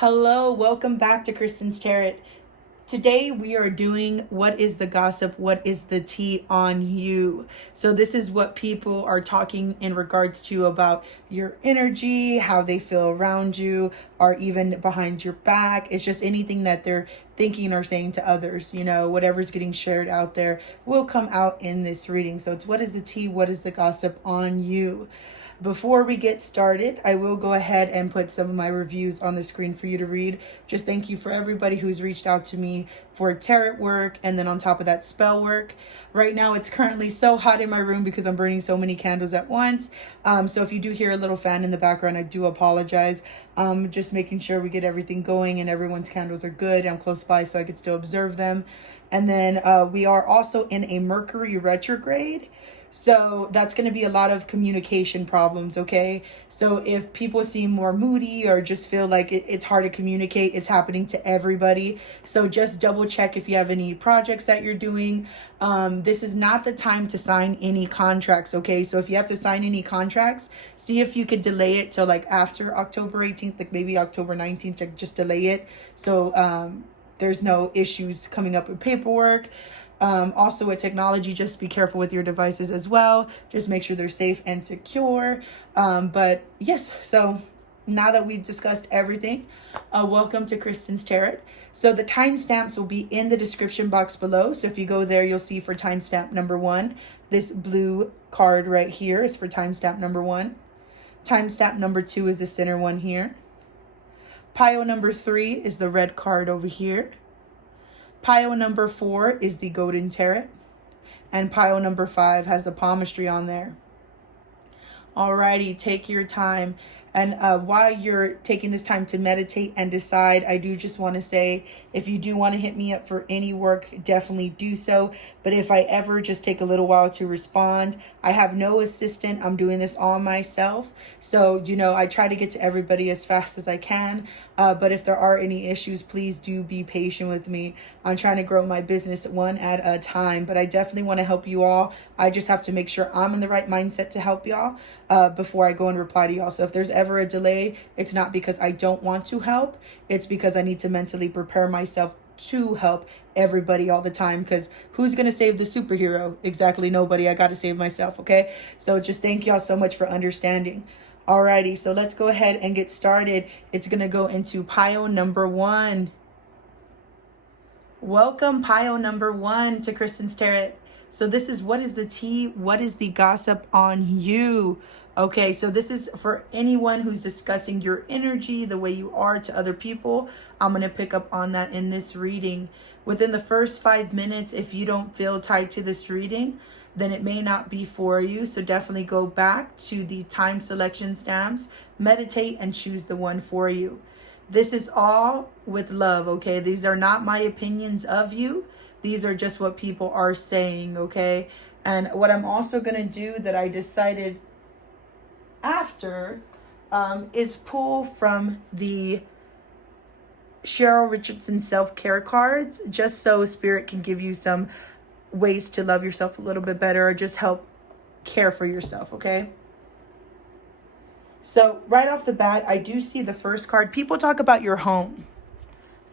Hello, welcome back to Kristen's Tarot. Today we are doing what is the gossip, what is the tea on you. So this is what people are talking in regards to about your energy, how they feel around you, or even behind your back. It's just anything that they're thinking or saying to others. Whatever's getting shared out there will come out in this reading. So it's what is the tea, what is the gossip on you. Before we get started, I will go ahead and put some of my reviews on the screen for you to read. Just thank you for everybody who's reached out to me for tarot work, and then on top of that, spell work. Right now, it's currently so hot in my room because I'm burning so many candles at once. So if you do hear a little fan in the background, I do apologize. Just making sure we get everything going and everyone's candles are good. I'm close by so I could still observe them. And then we are also in a Mercury Retrograde. So that's going to be a lot of communication problems, okay? So if people seem more moody or just feel like it's hard to communicate, it's happening to everybody. So just double check if you have any projects that you're doing. This is not the time to sign any contracts, okay? So if you have to sign any contracts, see if you could delay it till like after October 18th, like maybe October 19th, like just delay it. So there's no issues coming up with paperwork. Also with technology, just be careful with your devices as well. Just make sure they're safe and secure. But yes, so now that we've discussed everything, welcome to Kristen's Tarot. So the timestamps will be in the description box below. So if you go there, you'll see for timestamp number 1, this blue card right here is for timestamp number 1. Timestamp number 2 is the center one here. Pile number 3 is the red card over here. Pile number 4 is the golden tarot. And pile number 5 has the palmistry on there. Alrighty, take your time. And while you're taking this time to meditate and decide, I do just want to say, if you do want to hit me up for any work, definitely do so. But if I ever just take a little while to respond, I have no assistant. I'm doing this all myself. So, I try to get to everybody as fast as I can. But if there are any issues, please do be patient with me. I'm trying to grow my business one at a time, but I definitely want to help you all. I just have to make sure I'm in the right mindset to help y'all before I go and reply to y'all. So if there's ever a delay, it's not because I don't want to help. It's because I need to mentally prepare myself to help everybody all the time, because who's going to save the superhero? Exactly nobody. I got to save myself, okay? So just thank y'all so much for understanding. Alrighty, so let's go ahead and get started. It's going to go into pile number 1. Welcome, pile number 1 to Kristen's Tarot. So this is what is the tea, what is the gossip on you? Okay, so this is for anyone who's discussing your energy, the way you are to other people. I'm going to pick up on that in this reading. Within the first 5 minutes, if you don't feel tied to this reading, then it may not be for you. So definitely go back to the time selection stamps, meditate, and choose the one for you. This is all with love, okay? These are not my opinions of you. These are just what people are saying, okay? And what I'm also going to do that I decided after is pull from the Cheryl Richardson self-care cards, just so Spirit can give you some ways to love yourself a little bit better, or just help care for yourself, okay? So right off the bat, I do see the first card. People talk about your home.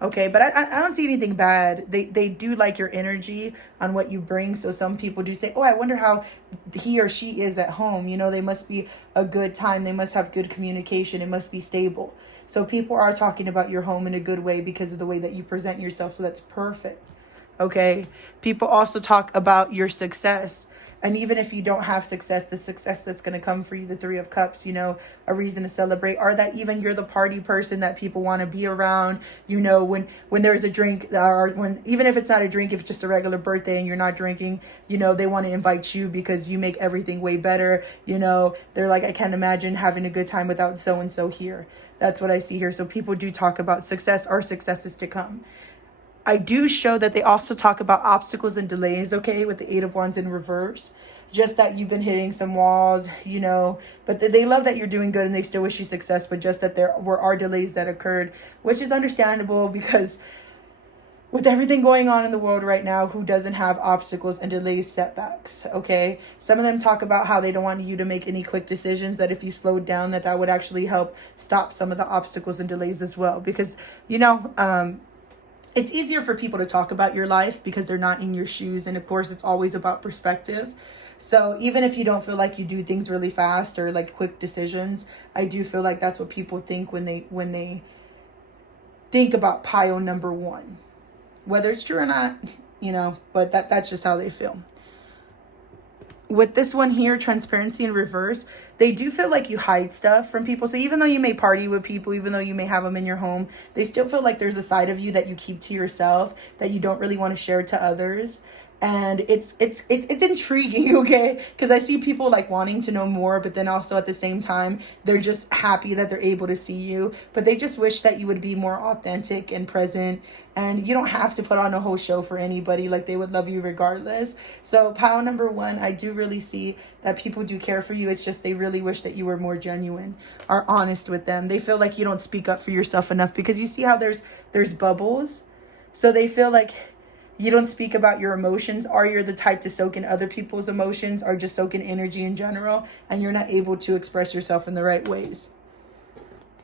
Okay, but I don't see anything bad. They do like your energy on what you bring. So some people do say, oh, I wonder how he or she is at home. They must be a good time. They must have good communication. It must be stable. So people are talking about your home in a good way because of the way that you present yourself. So that's perfect. Okay, people also talk about your success. And even if you don't have success, the success that's going to come for you, the 3 of Cups, a reason to celebrate, or that even you're the party person that people want to be around, when there's a drink, or when, even if it's not a drink, if it's just a regular birthday and you're not drinking, they want to invite you because you make everything way better. They're like, I can't imagine having a good time without so-and-so here. That's what I see here. So people do talk about success or successes to come. I do show that they also talk about obstacles and delays, okay, with the 8 of Wands in reverse. Just that you've been hitting some walls, but they love that you're doing good and they still wish you success, but just that there are delays that occurred, which is understandable because with everything going on in the world right now, who doesn't have obstacles and delays, setbacks, okay? Some of them talk about how they don't want you to make any quick decisions, that if you slowed down, that would actually help stop some of the obstacles and delays as well. Because, it's easier for people to talk about your life because they're not in your shoes. And of course, it's always about perspective. So even if you don't feel like you do things really fast or like quick decisions, I do feel like that's what people think when they think about pile number one. Whether it's true or not, but that's just how they feel. With this one here, transparency in reverse, they do feel like you hide stuff from people. So even though you may party with people, even though you may have them in your home, they still feel like there's a side of you that you keep to yourself, that you don't really want to share to others. And it's intriguing, okay? Because I see people like wanting to know more, but then also at the same time, they're just happy that they're able to see you. But they just wish that you would be more authentic and present. And you don't have to put on a whole show for anybody. Like, they would love you regardless. So pile number one, I do really see that people do care for you. It's just they really wish that you were more genuine, are honest with them. They feel like you don't speak up for yourself enough, because you see how there's bubbles. So they feel like you don't speak about your emotions, or you're the type to soak in other people's emotions, or just soak in energy in general, and you're not able to express yourself in the right ways.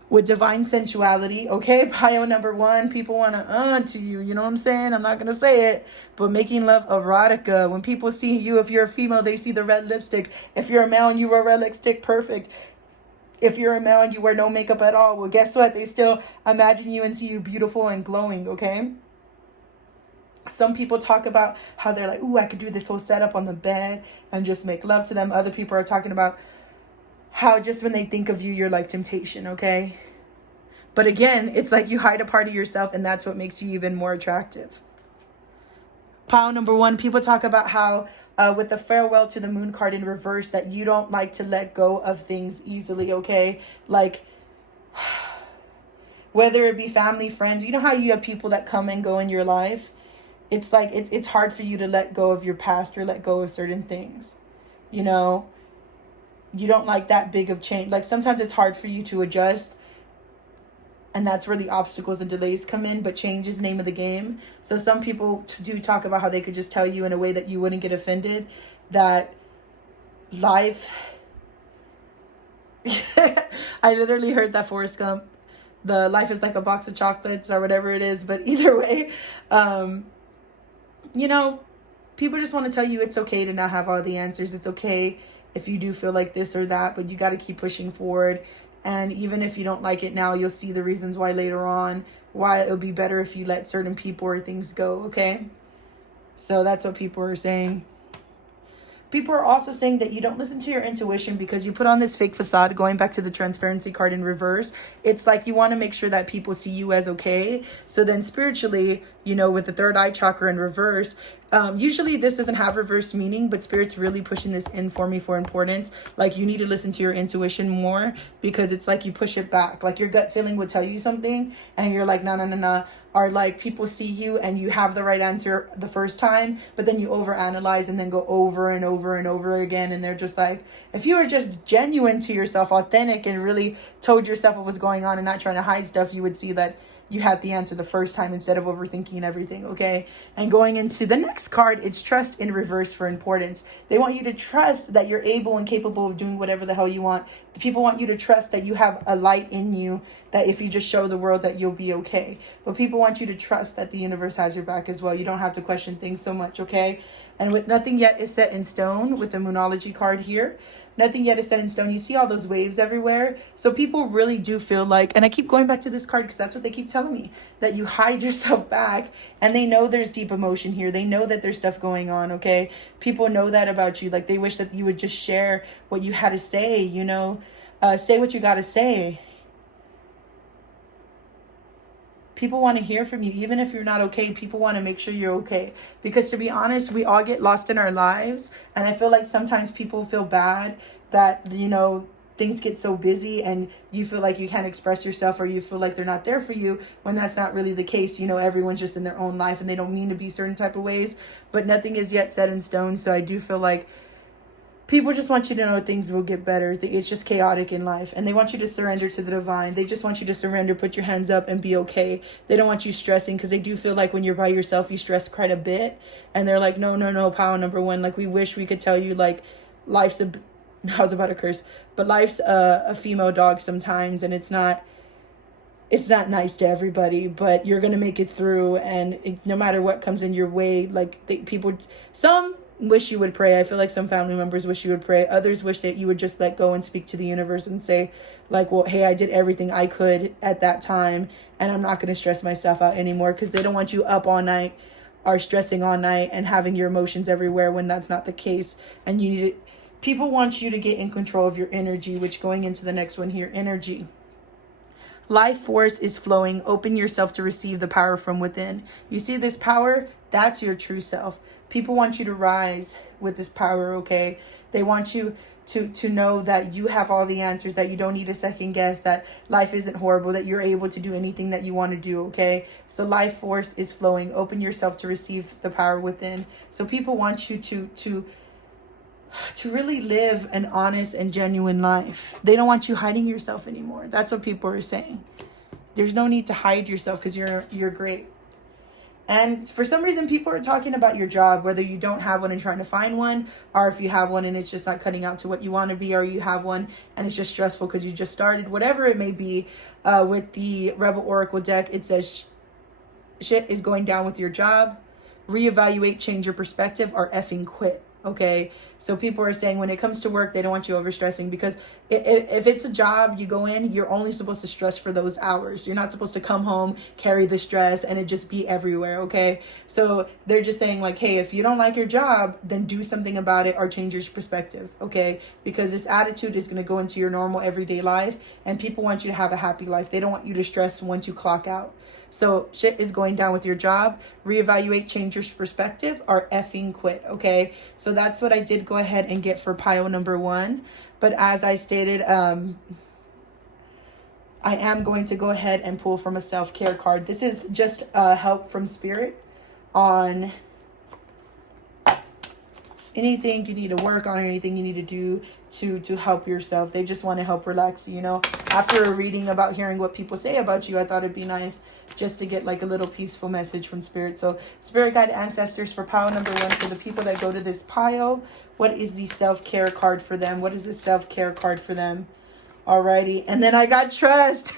With divine sensuality, okay, pile number one, people want to you, you know what I'm saying? I'm not going to say it, but making love erotica. When people see you, if you're a female, they see the red lipstick. If you're a male and you wear red lipstick, perfect. If you're a male and you wear no makeup at all, well, guess what? They still imagine you and see you beautiful and glowing, okay? Some people talk about how they're like, ooh, I could do this whole setup on the bed and just make love to them. Other people are talking about how just when they think of you, you're like temptation, okay? But again, it's like you hide a part of yourself, and that's what makes you even more attractive. Pile number one, people talk about how with the farewell to the moon card in reverse, that you don't like to let go of things easily, okay? Like, whether it be family, friends, you know how you have people that come and go in your life? It's like, it's hard for you to let go of your past or let go of certain things, you know? You don't like that big of change. Like, sometimes it's hard for you to adjust, and that's where the obstacles and delays come in, but change is name of the game. So some people do talk about how they could just tell you in a way that you wouldn't get offended that life... I literally heard that Forrest Gump, the life is like a box of chocolates or whatever it is, but either way, people just want to tell you it's okay to not have all the answers. It's okay if you do feel like this or that, but you got to keep pushing forward. And even if you don't like it now, you'll see the reasons why later on, why it'll be better if you let certain people or things go, okay? So that's what people are saying. People are also saying that you don't listen to your intuition because you put on this fake facade. Going back to the transparency card in reverse, it's like you want to make sure that people see you as okay. So then spiritually, with the third eye chakra in reverse, usually this doesn't have reverse meaning, but Spirit's really pushing this in for me for importance. Like, you need to listen to your intuition more, because it's like you push it back. Like, your gut feeling would tell you something and you're like, no. Or like, people see you and you have the right answer the first time, but then you overanalyze and then go over and over and over again. And they're just like, if you were just genuine to yourself, authentic, and really told yourself what was going on and not trying to hide stuff, you would see that you had the answer the first time instead of overthinking everything, okay? And going into the next card, it's trust in reverse for importance. They want you to trust that you're able and capable of doing whatever the hell you want. People want you to trust that you have a light in you, that if you just show the world that you'll be okay. But people want you to trust that the universe has your back as well. You don't have to question things so much, okay? And with nothing yet is set in stone, with the Moonology card here, nothing yet is set in stone. You see all those waves everywhere. So people really do feel like, and I keep going back to this card because that's what they keep telling me, that you hide yourself back, and they know there's deep emotion here. They know that there's stuff going on, okay? People know that about you. Like, they wish that you would just share what you had to say, say what you got to say. People want to hear from you. Even if you're not okay, people want to make sure you're okay. Because to be honest, we all get lost in our lives. And I feel like sometimes people feel bad that, things get so busy and you feel like you can't express yourself, or you feel like they're not there for you, when that's not really the case. Everyone's just in their own life and they don't mean to be certain type of ways. But nothing is yet set in stone. So I do feel like People just want you to know things will get better. It's just chaotic in life. And they want you to surrender to the divine. They just want you to surrender, put your hands up, and be okay. They don't want you stressing, because they do feel like when you're by yourself, you stress quite a bit. And they're like, no, power number one. Like, we wish we could tell you, like, life's a... I was about to curse. But life's a female dog sometimes. And it's not nice to everybody. But you're going to make it through. And no matter what comes in your way, like, some wish you would pray. I feel like some family members wish you would pray. Others wish that you would just let go and speak to the universe and say, like, well, hey, I did everything I could at that time, and I'm not going to stress myself out anymore, because they don't want you up all night or stressing all night and having your emotions everywhere when that's not the case. And people want you to get in control of your energy, which, going into the next one here, energy. Life force is flowing. Open yourself to receive the power from within. You see this power? That's your true self. People want you to rise with this power, okay? They want you to know that you have all the answers, that you don't need a second guess, that life isn't horrible, that you're able to do anything that you want to do, okay? So life force is flowing. Open yourself to receive the power within. So people want you to really live an honest and genuine life. They don't want you hiding yourself anymore. That's what people are saying. There's no need to hide yourself, because you're great. And for some reason, people are talking about your job, whether you don't have one and trying to find one, or if you have one and it's just not cutting out to what you want to be, or you have one and it's just stressful because you just started, whatever it may be. With the Rebel Oracle deck, it says shit is going down with your job. Reevaluate, change your perspective, or effing quit. Okay, so people are saying when it comes to work, they don't want you overstressing, because if it's a job you go in, you're only supposed to stress for those hours. You're not supposed to come home, carry the stress, and it just be everywhere, okay? So they're just saying, like, hey, if you don't like your job, then do something about it or change your perspective, okay? Because this attitude is going to go into your normal everyday life, and people want you to have a happy life. They don't want you to stress once you clock out. So shit is going down with your job. Reevaluate, change your perspective, or effing quit, okay? So that's what I did go ahead and get for pile number one. But as I stated, I am going to go ahead and pull from a self-care card. This is just help from spirit on anything you need to work on, anything you need to do to help yourself. They just want to help relax you, After a reading about hearing what people say about you, I thought it'd be nice just to get like a little peaceful message from spirit. So spirit guide ancestors, for pile number one, for the people that go to this pile, what is the self-care card for them? What is the self-care card for them? Alrighty. And then I got trust.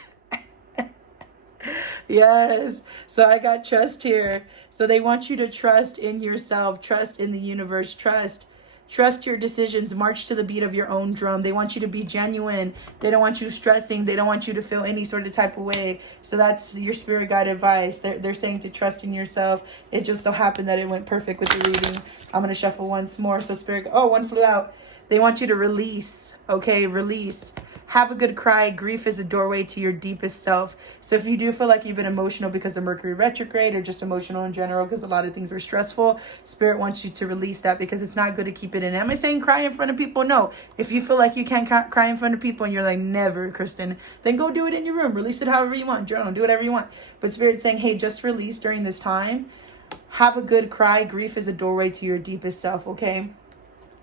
Yes. So I got trust here. So they want you to trust in yourself, trust in the universe, trust your decisions, march to the beat of your own drum. They want you to be genuine. They don't want you stressing. They don't want you to feel any sort of type of way. So that's your spirit guide advice. They're saying to trust in yourself. It just so happened that it went perfect with the reading. I'm going to shuffle once more. So spirit, one flew out. They want you to release, okay? Release. Have a good cry. Grief is a doorway to your deepest self. So if you do feel like you've been emotional because of Mercury Retrograde, or just emotional in general because a lot of things were stressful, Spirit wants you to release that, because it's not good to keep it in. Am I saying cry in front of people? No. If you feel like you can't cry in front of people and you're like, never, Kristen, then go do it in your room. Release it however you want. Journal. Do whatever you want. But Spirit's saying, hey, just release during this time. Have a good cry. Grief is a doorway to your deepest self, okay?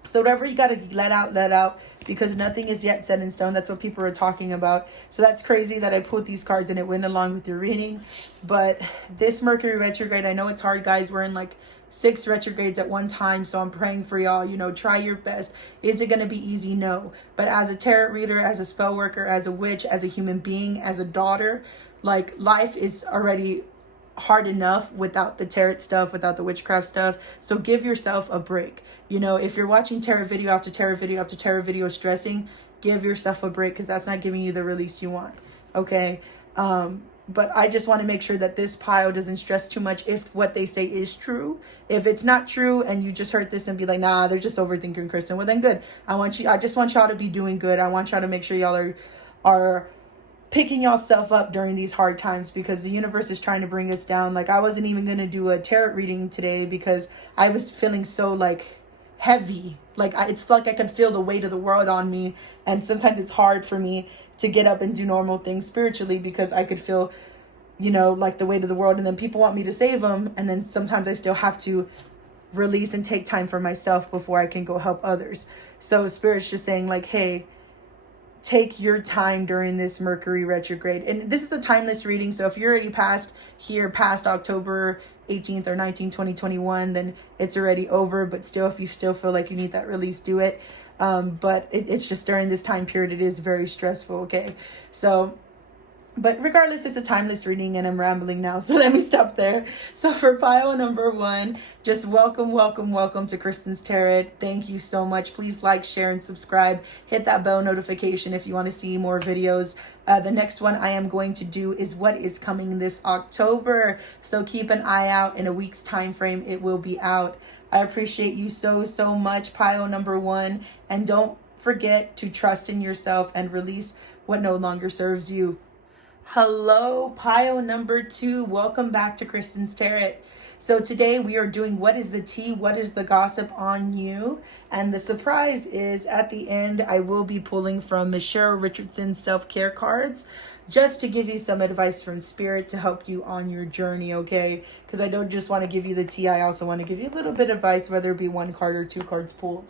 So whatever you got to let out, because nothing is yet set in stone. That's what people are talking about. So that's crazy that I pulled these cards and it went along with your reading. But this Mercury retrograde, I know it's hard, guys. We're in like 6 retrogrades at one time. So I'm praying for y'all, try your best. Is it going to be easy? No. But as a tarot reader, as a spell worker, as a witch, as a human being, as a daughter, like, life is already hard enough without the tarot stuff, without the witchcraft stuff. So give yourself a break. If you're watching tarot video after tarot video after tarot video stressing, give yourself a break, because that's not giving you the release you want. Okay. But I just want to make sure that this pile doesn't stress too much if what they say is true. If it's not true and you just heard this and be like, nah, they're just overthinking, Kristen, well then good. I just want y'all to be doing good. I want y'all to make sure y'all are picking yourself up during these hard times, because the universe is trying to bring us down. Like, I wasn't even going to do a tarot reading today because I was feeling so like heavy. Like, it's like I could feel the weight of the world on me. And sometimes it's hard for me to get up and do normal things spiritually, because I could feel, like the weight of the world. And then people want me to save them. And then sometimes I still have to release and take time for myself before I can go help others. So Spirit's just saying like, hey, take your time during this Mercury retrograde. And this is a timeless reading. So if you're already past October 18th or 19th, 2021, then it's already over. But still, if you still feel like you need that release, do it. But it's just during this time period, it is very stressful. Okay. So, but regardless, it's a timeless reading and I'm rambling now. So let me stop there. So for pile number 1, just welcome to Kristen's Tarot. Thank you so much. Please like, share, and subscribe. Hit that bell notification if you want to see more videos. The next one I am going to do is what is coming this October. So keep an eye out. In a week's time frame, it will be out. I appreciate you so much, pile number 1. And don't forget to trust in yourself and release what no longer serves you. Hello, pile number 2. Welcome back to Kristen's Tarot. So today we are doing what is the tea, what is the gossip on you? And the surprise is at the end, I will be pulling from Ms. Cheryl Richardson's self-care cards just to give you some advice from Spirit to help you on your journey, okay? Because I don't just want to give you the tea, I also want to give you a little bit of advice, whether it be 1 card or 2 cards pulled.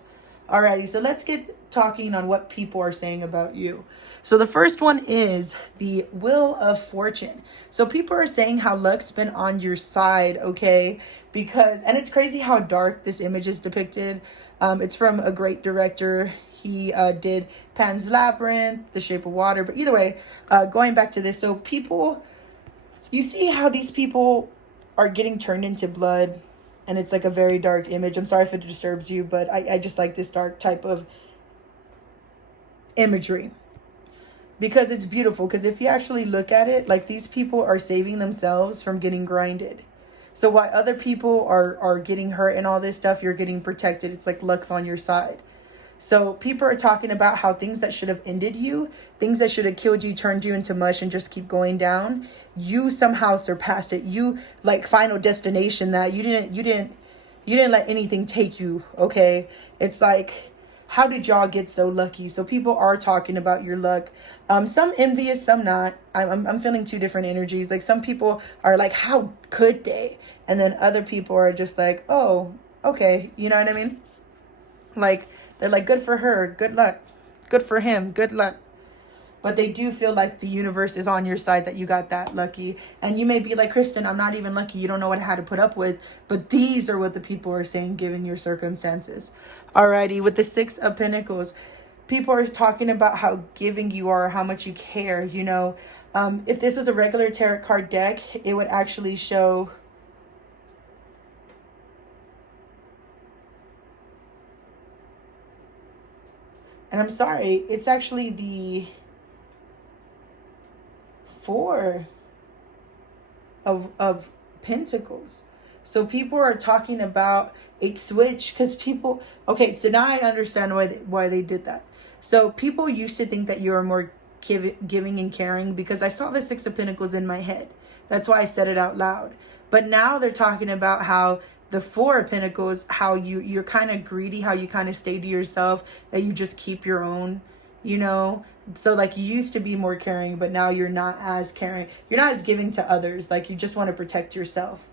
Alrighty, so let's get talking on what people are saying about you. So the first one is the Wheel of Fortune. So people are saying how luck's been on your side, okay? Because, and it's crazy how dark this image is depicted. It's from a great director. He did Pan's Labyrinth, The Shape of Water. But either way, going back to this. So people, you see how these people are getting turned into blood. And it's like a very dark image. I'm sorry if it disturbs you, but I just like this dark type of imagery. Because it's beautiful. Because if you actually look at it, like these people are saving themselves from getting grinded. So while other people are getting hurt and all this stuff, you're getting protected. It's like luck's on your side. So people are talking about how things that should have ended you, things that should have killed you, turned you into mush and just keep going down, you somehow surpassed it. You like Final Destination that you didn't let anything take you, okay? It's like, how did y'all get so lucky? So people are talking about your luck. Some envious, some not. I'm feeling 2 different energies. Like some people are like, how could they? And then other people are just like, oh, okay. You know what I mean? Like, they're like, good for her, good luck. Good for him, good luck. But they do feel like the universe is on your side, that you got that lucky. And you may be like, Kristen, I'm not even lucky. You don't know what I had to put up with. But these are what the people are saying, given your circumstances. Alrighty, with the 6 of Pentacles, people are talking about how giving you are, how much you care, you know. If this was a regular tarot card deck, it would actually show... And I'm sorry, it's actually the 4 of Pentacles. So people are talking about a switch because people... Okay, so now I understand why they did that. So people used to think that you were more giving and caring because I saw the 6 of Pentacles in my head. That's why I said it out loud. But now they're talking about how the 4 of Pentacles, how you're kind of greedy, how you kind of stay to yourself, that you just keep your own, you know. So like you used to be more caring, but now you're not as caring. You're not as giving to others. Like you just want to protect yourself.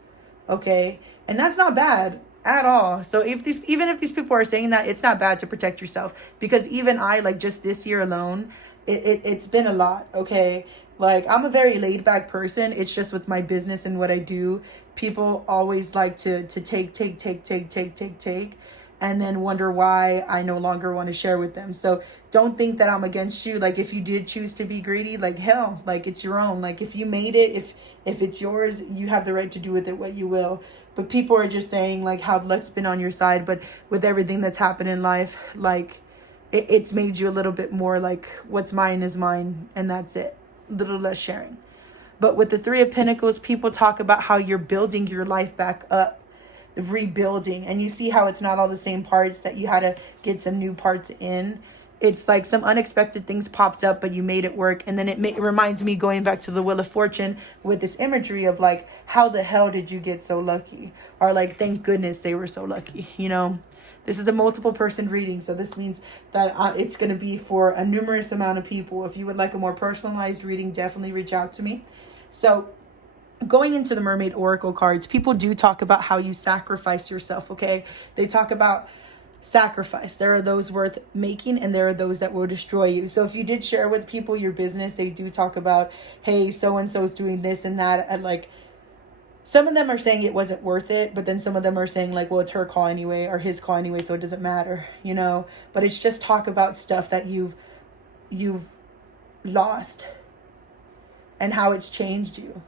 Okay. And that's not bad at all. So even if these people are saying that, it's not bad to protect yourself, because even I, like just this year alone, it's been a lot. Okay. Like I'm a very laid back person. It's just with my business and what I do, people always like to take, and then wonder why I no longer want to share with them. So don't think that I'm against you. Like if you did choose to be greedy, like hell, like it's your own. Like if you made it, if it's yours, you have the right to do with it what you will. But people are just saying like how luck's been on your side, but with everything that's happened in life, like it's made you a little bit more like what's mine is mine, and that's it. A little less sharing. But with the 3 of Pentacles, people talk about how you're building your life back up, rebuilding. And you see how it's not all the same parts, that you had to get some new parts in. It's like some unexpected things popped up, but you made it work. And then it reminds me, going back to the Wheel of Fortune, with this imagery of like, how the hell did you get so lucky? Or like, thank goodness they were so lucky, you know? This is a multiple person reading, so this means that it's going to be for a numerous amount of people. If you would like a more personalized reading, definitely reach out to me. So going into the Mermaid Oracle cards, people do talk about how you sacrifice yourself, okay? They talk about sacrifice. There are those worth making and there are those that will destroy you. So if you did share with people your business, they do talk about, hey, so-and-so is doing this and that. And like, some of them are saying it wasn't worth it, but then some of them are saying like, well, it's her call anyway or his call anyway, so it doesn't matter, you know? But it's just talk about stuff that you've lost and how it's changed you.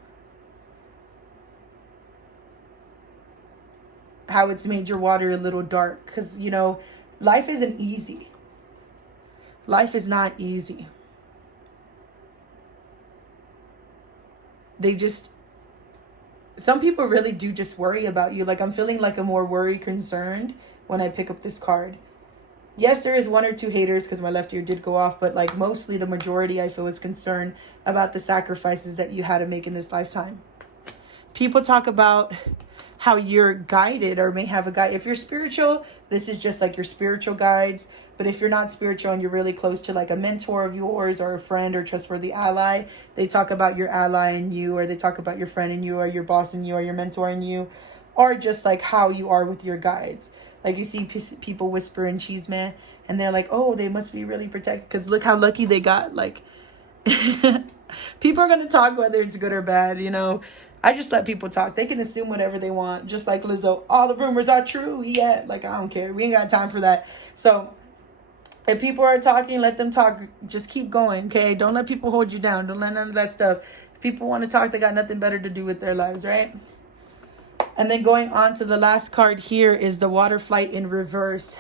How it's made your water a little dark. Because, you know, life isn't easy. Life is not easy. Some people really do just worry about you. Like, I'm feeling like a more worry concerned when I pick up this card. Yes, there is one or two haters because my left ear did go off, but like mostly the majority I feel is concerned about the sacrifices that you had to make in this lifetime. People talk about how you're guided or may have a guide. If you're spiritual, this is just like your spiritual guides. But if you're not spiritual and you're really close to like a mentor of yours or a friend or trustworthy ally, they talk about your ally in you, or they talk about your friend in you, or your boss in you, or your mentor in you, or just like how you are with your guides. Like you see people whisper in cheese man and they're like, oh, they must be really protected because look how lucky they got. Like people are going to talk whether it's good or bad, you know. I just let people talk. They can assume whatever they want. Just like Lizzo, all the rumors are true. Yeah, like I don't care. We ain't got time for that. So if people are talking, let them talk. Just keep going, okay? Don't let people hold you down. Don't let none of that stuff. If people want to talk, they got nothing better to do with their lives, right? And then going on to the last card here is the Water Flight in reverse.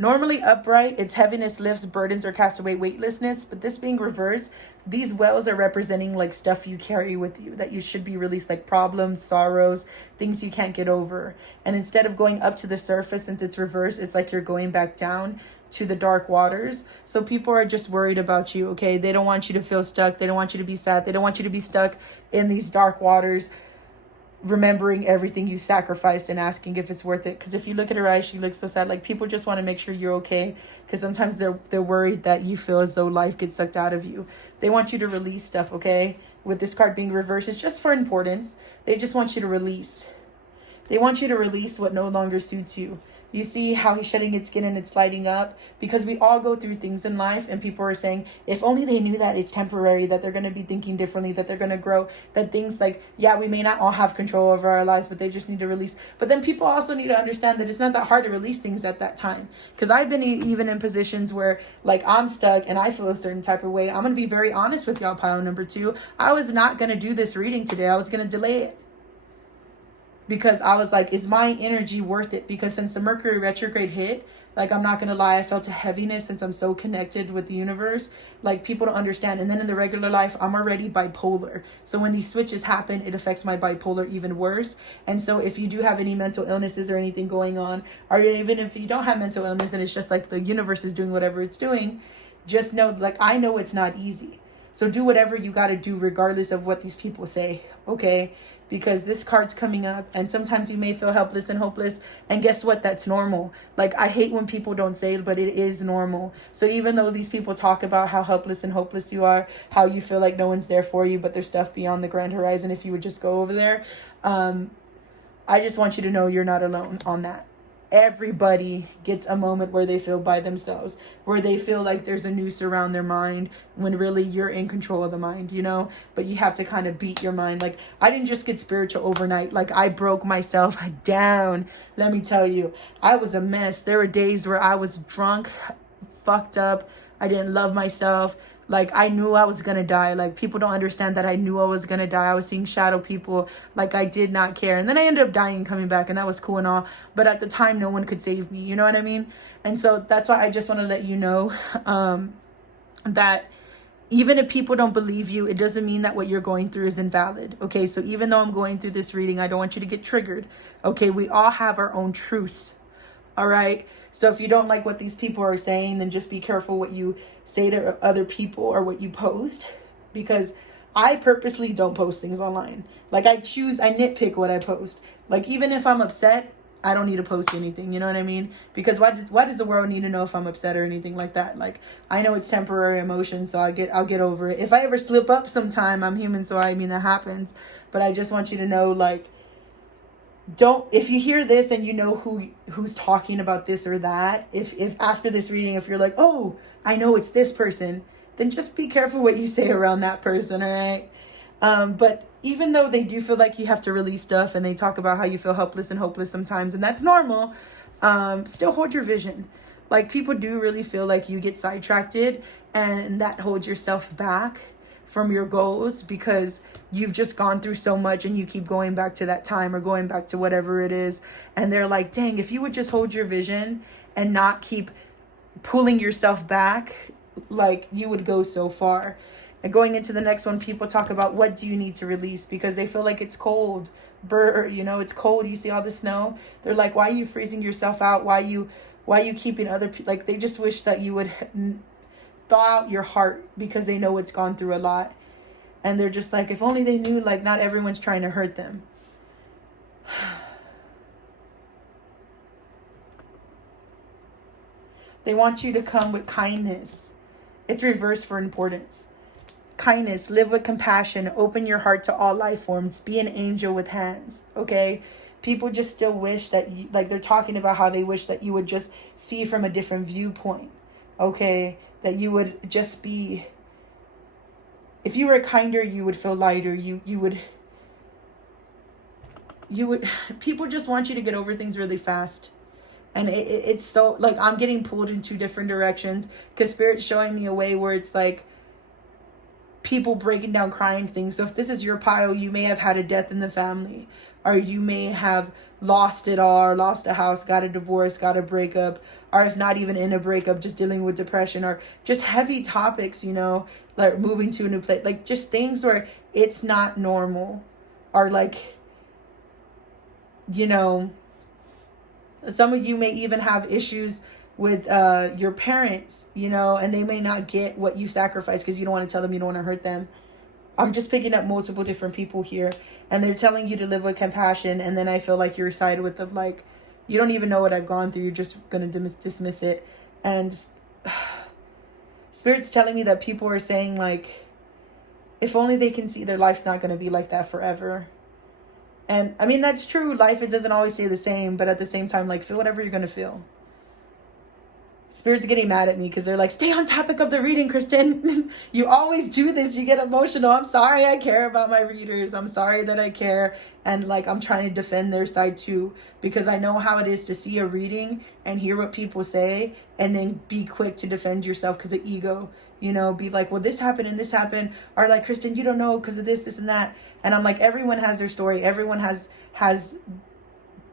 Normally upright, its heaviness lifts, burdens, or cast away weightlessness. But this being reversed, these wells are representing like stuff you carry with you that you should be released, like problems, sorrows, things you can't get over. And instead of going up to the surface, since it's reversed, it's like you're going back down to the dark waters. So people are just worried about you, okay? They don't want you to feel stuck. They don't want you to be sad. They don't want you to be stuck in these dark waters, remembering everything you sacrificed and asking if it's worth it. Because if you look at her eyes, she looks so sad. Like people just want to make sure you're okay, because sometimes they're worried that you feel as though life gets sucked out of you. They want you to release stuff, okay? With this card being reversed, it's just for importance. They just want you to release. They want you to release what no longer suits you. You see how he's shedding its skin and it's lighting up? Because we all go through things in life, and people are saying, if only they knew that it's temporary, that they're going to be thinking differently, that they're going to grow, that things like, yeah, we may not all have control over our lives, but they just need to release. But then people also need to understand that it's not that hard to release things at that time. Because I've been even in positions where like I'm stuck and I feel a certain type of way. I'm going to be very honest with y'all, pile number 2. I was not going to do this reading today. I was going to delay it. Because I was like, is my energy worth it? Because since the Mercury retrograde hit, like, I'm not going to lie, I felt a heaviness since I'm so connected with the universe. Like, people don't understand. And then in the regular life, I'm already bipolar. So when these switches happen, it affects my bipolar even worse. And so if you do have any mental illnesses or anything going on, or even if you don't have mental illness, then it's just like the universe is doing whatever it's doing. Just know, like, I know it's not easy. So do whatever you got to do regardless of what these people say, okay? Because this card's coming up and sometimes you may feel helpless and hopeless. And guess what? That's normal. Like, I hate when people don't say it, but it is normal. So even though these people talk about how helpless and hopeless you are, how you feel like no one's there for you, but there's stuff beyond the grand horizon if you would just go over there. I just want you to know you're not alone on that. Everybody gets a moment where they feel by themselves, where they feel like there's a noose around their mind when really you're in control of the mind, you know, but you have to kind of beat your mind. Like, I didn't just get spiritual overnight. Like, I broke myself down. Let me tell you, I was a mess. There were days where I was drunk, fucked up. I didn't love myself. Like, I knew I was going to die. Like, people don't understand that I knew I was going to die. I was seeing shadow people. Like, I did not care. And then I ended up dying and coming back, and that was cool and all. But at the time, no one could save me. You know what I mean? And so that's why I just want to let you know that even if people don't believe you, it doesn't mean that what you're going through is invalid. Okay, so even though I'm going through this reading, I don't want you to get triggered. Okay, we all have our own truths. All right. So if you don't like what these people are saying, then just be careful what you say to other people or what you post, because I purposely don't post things online. Like, I nitpick what I post. Like, even if I'm upset, I don't need to post anything, you know what I mean? Because why does the world need to know if I'm upset or anything like that? Like, I know it's temporary emotion, so I'll get over it. If I ever slip up sometime, I'm human, so I mean that happens. But I just want you to know, like, if you hear this and you know who's talking about this or that, if after this reading, if you're like, oh, I know it's this person, then just be careful what you say around that person, all right? But even though they do feel like you have to release stuff and they talk about how you feel helpless and hopeless sometimes, and that's normal, still hold your vision. Like, people do really feel like you get sidetracked and that holds yourself back from your goals because you've just gone through so much and you keep going back to that time or going back to whatever it is. And they're like, dang, if you would just hold your vision and not keep pulling yourself back, like, you would go so far. And going into the next one, people talk about what do you need to release because they feel like it's cold. It's cold. You see all the snow. They're like, why are you freezing yourself out? Why are you keeping other people? Like, they just wish that you would thaw out your heart because they know it's gone through a lot. And they're just like, if only they knew, like, not everyone's trying to hurt them. They want you to come with kindness. It's reversed for importance. Kindness, live with compassion, open your heart to all life forms, be an angel with hands, okay? People just still wish that you, like, they're talking about how they wish that you would just see from a different viewpoint, okay? That you would just be, if you were kinder, you would feel lighter. You would, people just want you to get over things really fast. And it's so, like, I'm getting pulled in 2 different directions because Spirit's showing me a way where it's like people breaking down crying things. So if this is your pile, you may have had a death in the family, or you may have lost it all, or lost a house, got a divorce, got a breakup, or if not even in a breakup, just dealing with depression, or just heavy topics, like moving to a new place, like just things where it's not normal, or like, some of you may even have issues with your parents, and they may not get what you sacrificed because you don't want to tell them, you don't want to hurt them. I'm just picking up multiple different people here, and they're telling you to live with compassion, and then I feel like you're sided with of like, you don't even know what I've gone through, you're just going to dismiss it. And Spirit's telling me that people are saying, like, if only they can see their life's not going to be like that forever. And I mean, that's true. Life, it doesn't always stay the same, but at the same time, like, feel whatever you're going to feel. Spirit's getting mad at me because they're like, stay on topic of the reading, Kristen. You always do this. You get emotional. I'm sorry I care about my readers. I'm sorry that I care. And like, I'm trying to defend their side too, because I know how it is to see a reading and hear what people say and then be quick to defend yourself because of ego. Be like, well, this happened and this happened. Or like, Kristen, you don't know because of this and that. And I'm like, everyone has their story. Everyone has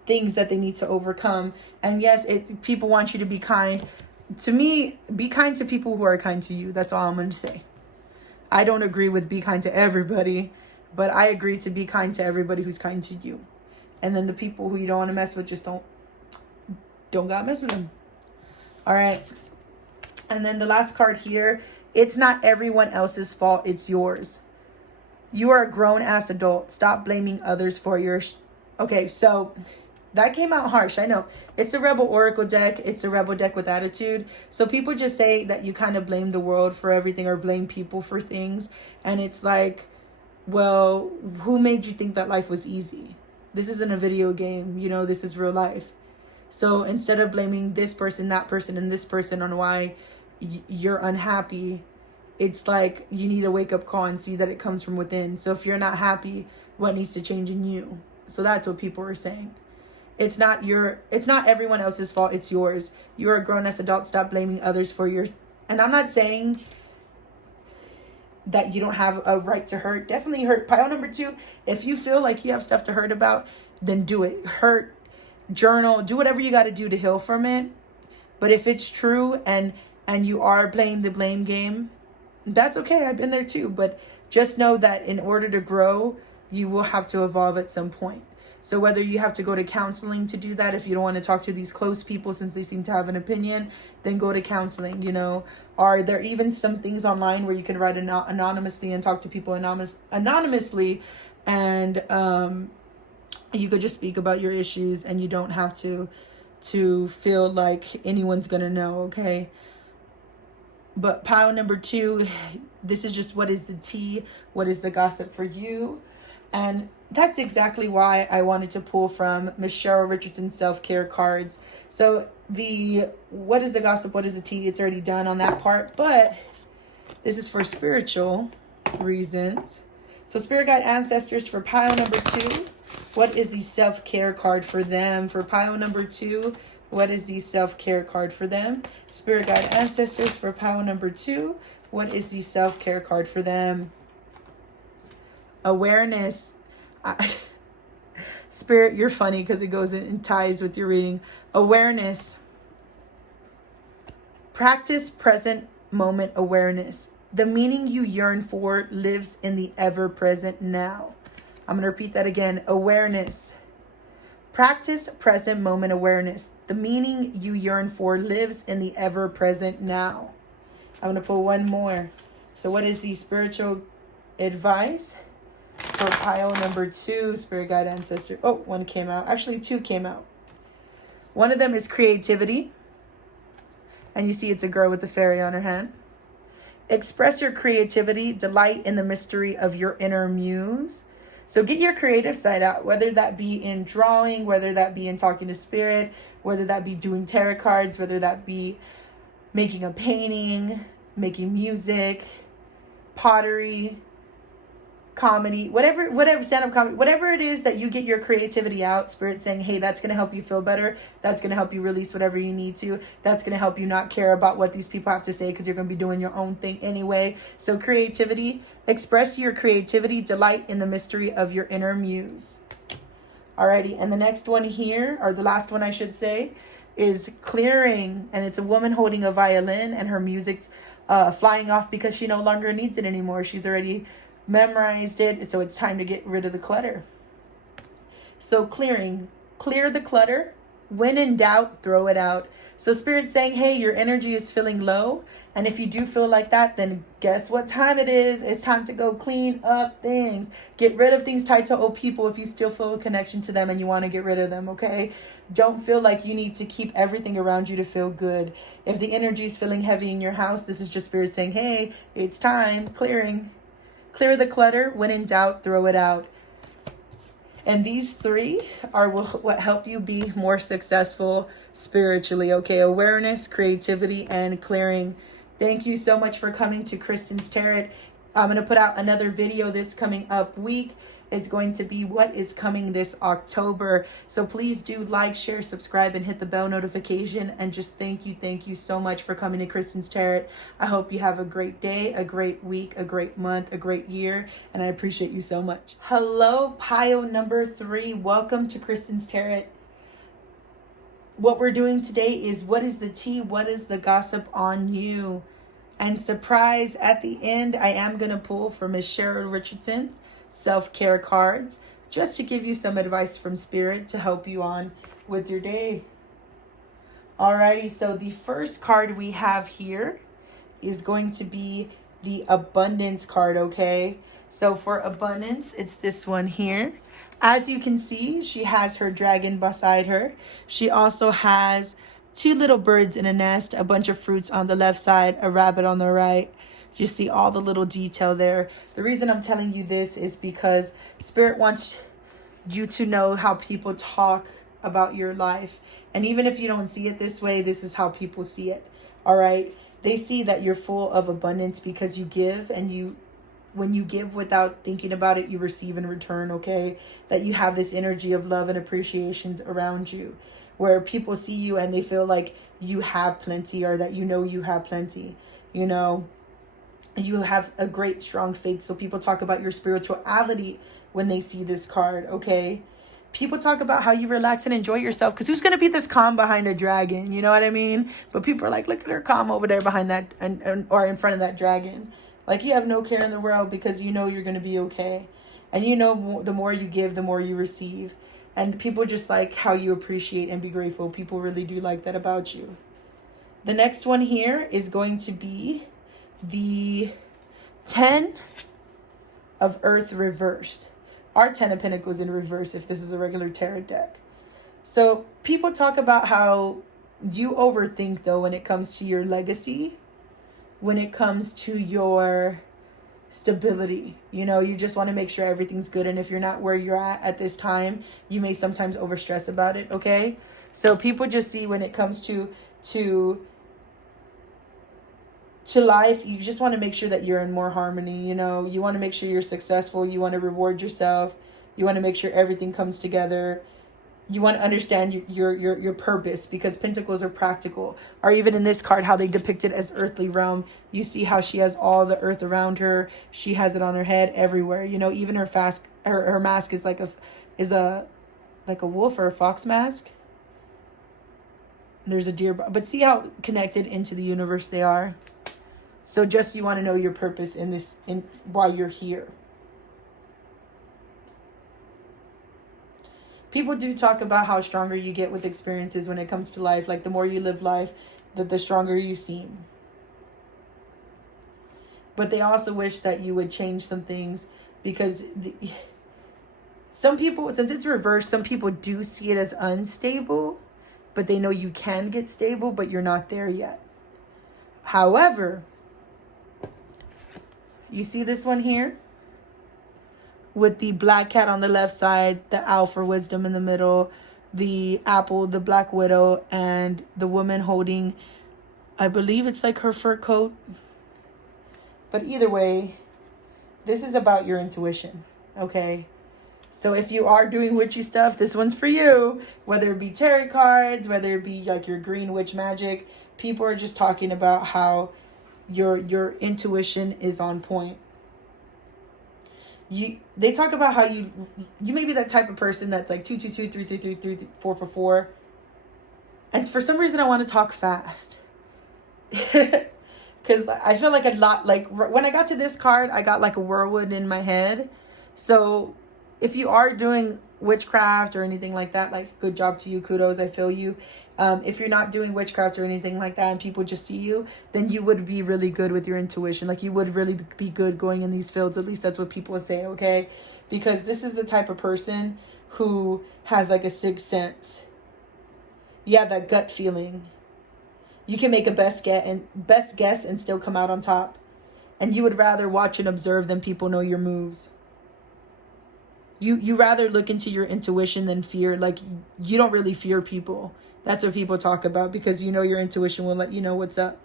things that they need to overcome. And yes, people want you to be kind. To me, be kind to people who are kind to you. That's all I'm going to say. I don't agree with be kind to everybody, but I agree to be kind to everybody who's kind to you. And then the people who you don't want to mess with, just don't gotta mess with them. All right. And then the last card here, it's not everyone else's fault, it's yours. You are a grown-ass adult. Stop blaming others for your... Okay, so that came out harsh. I know. It's a Rebel Oracle deck. It's a Rebel deck with attitude. So people just say that you kind of blame the world for everything or blame people for things. And it's like, well, who made you think that life was easy? This isn't a video game. This is real life. So instead of blaming this person, that person, and this person on why you're unhappy, it's like you need a wake-up call and see that it comes from within. So if you're not happy, what needs to change in you? So that's what people are saying. It's not everyone else's fault, it's yours. You're a grown-ass adult. Stop blaming others for your... And I'm not saying that you don't have a right to hurt. Definitely hurt. Pile number 2, if you feel like you have stuff to hurt about, then do it. Hurt, journal, do whatever you got to do to heal from it. But if it's true and you are playing the blame game, that's okay. I've been there too. But just know that in order to grow, you will have to evolve at some point. So whether you have to go to counseling to do that, if you don't want to talk to these close people since they seem to have an opinion, then go to counseling, Are there even some things online where you can write anonymously and talk to people anonymously and, You could just speak about your issues, and you don't have to feel like anyone's gonna know, okay? But pile number 2, this is just what is the tea, what is the gossip for you. And that's exactly why I wanted to pull from Miss Cheryl Richardson's self-care cards. So the what is the gossip, what is the tea, it's already done on that part, but this is for spiritual reasons. So spirit guide ancestors for pile number 2, what is the self-care card for them? For pile number 2, what is the self-care card for them? Spirit guide ancestors for pile number 2, what is the self-care card for them? Awareness. Spirit, you're funny because it goes in ties with your reading. Awareness. Practice present moment awareness. The meaning you yearn for lives in the ever-present now. I'm going to repeat that again. Awareness. Practice present moment awareness. The meaning you yearn for lives in the ever-present now. I'm going to pull one more. So what is the spiritual advice for pile number 2, spirit guide ancestor? Oh, one came out. Actually, 2 came out. One of them is creativity. And you see it's a girl with a fairy on her hand. Express your creativity. Delight in the mystery of your inner muse. So get your creative side out, whether that be in drawing, whether that be in talking to spirit, whether that be doing tarot cards, whether that be making a painting, making music, pottery, comedy, whatever, stand-up comedy, whatever it is that you get your creativity out, spirit saying, hey, that's going to help you feel better. That's going to help you release whatever you need to. That's going to help you not care about what these people have to say because you're going to be doing your own thing anyway. So creativity, express your creativity, delight in the mystery of your inner muse. Alrighty, and the next one here, or the last one I should say, is clearing. And it's a woman holding a violin and her music's flying off because she no longer needs it anymore. She's already memorized it, so it's time to get rid of the clutter. So clearing, clear the clutter. When in doubt, throw it out. So spirit's saying, hey, your energy is feeling low, and if you do feel like that, then guess what time it is? It's time to go clean up things. Get rid of things tied to old people if you still feel a connection to them and you want to get rid of them, okay? Don't feel like you need to keep everything around you to feel good. If the energy is feeling heavy in your house, this is just spirit saying, hey, it's time, clearing. Clear the clutter. When in doubt, throw it out. And these 3 are what help you be more successful spiritually. Okay, awareness, creativity, and clearing. Thank you so much for coming to Kristen's Tarot. I'm going to put out another video this coming up week. It's going to be what is coming this October. So please do like, share, subscribe, and hit the bell notification. And just thank you so much for coming to Kristen's Tarot. I hope you have a great day, a great week, a great month, a great year. And I appreciate you so much. Hello, pile number 3. Welcome to Kristen's Tarot. What we're doing today is what is the tea? What is the gossip on you? And surprise, at the end, I am going to pull for Miss Cheryl Richardson's self-care cards just to give you some advice from spirit to help you on with your day. Alrighty, so the first card we have here is going to be the abundance card, okay? So for abundance, it's this one here. As you can see, she has her dragon beside her. She also has 2 little birds in a nest, a bunch of fruits on the left side, a rabbit on the right. You see all the little detail there. The reason I'm telling you this is because spirit wants you to know how people talk about your life. And even if you don't see it this way, this is how people see it. All right. They see that you're full of abundance because you give, and when you give without thinking about it, you receive in return. Okay. That you have this energy of love and appreciation around you, where people see you and they feel like you have plenty, or that you have plenty, you have a great strong faith. So people talk about your spirituality when they see this card, okay? People talk about how you relax and enjoy yourself, because who's going to be this calm behind a dragon? You know what I mean? But people are like, look at her calm over there behind that, or in front of that dragon. Like, you have no care in the world because you know you're going to be okay. And the more you give, the more you receive. And people just like how you appreciate and be grateful. People really do like that about you. The next one here is going to be the 10 of Earth reversed. Our 10 of Pentacles in reverse if this is a regular tarot deck. So people talk about how you overthink, though, when it comes to your legacy, when it comes to your stability. You know, you just want to make sure everything's good. And if you're not where you're at this time, you may sometimes overstress about it, okay? So people just see when it comes to life, you just want to make sure that you're in more harmony. You know, you want to make sure you're successful. You want to reward yourself. You want to make sure everything comes together. You want to understand your purpose, because pentacles are practical. Or even in this card, how they depict it as earthly realm. You see how she has all the earth around her. She has it on her head everywhere. You know, even her mask is like a wolf or a fox mask. There's a deer, but see how connected into the universe they are. So just, you want to know your purpose in while you're here. People do talk about how stronger you get with experiences when it comes to life. Like the more you live life, the stronger you seem. But they also wish that you would change some things, because some people, since it's reversed, some people do see it as unstable, but they know you can get stable, but you're not there yet. However, you see this one here? With the black cat on the left side, the owl for wisdom in the middle, the apple, the black widow, and the woman holding, I believe it's like her fur coat. But either way, this is about your intuition, okay? So if you are doing witchy stuff, this one's for you. Whether it be tarot cards, whether it be like your green witch magic, people are just talking about how your intuition is on point. They talk about how you may be that type of person that's like 2 2 2 3 3 3 3 4 4 4, and for some reason I want to talk fast, because I feel like a lot, like when I got to this card, I got like a whirlwind in my head. So if you are doing witchcraft or anything like that, like, good job to you, kudos, I feel you. If you're not doing witchcraft or anything like that and people just see you, then you would be really good with your intuition. Like, you would really be good going in these fields. At least that's what people say, okay? Because this is the type of person who has like a sixth sense. You have that gut feeling. You can make a best guess and still come out on top. And you would rather watch and observe than people know your moves. You rather look into your intuition than fear. Like, you don't really fear people. That's what people talk about, because you know your intuition will let you know what's up.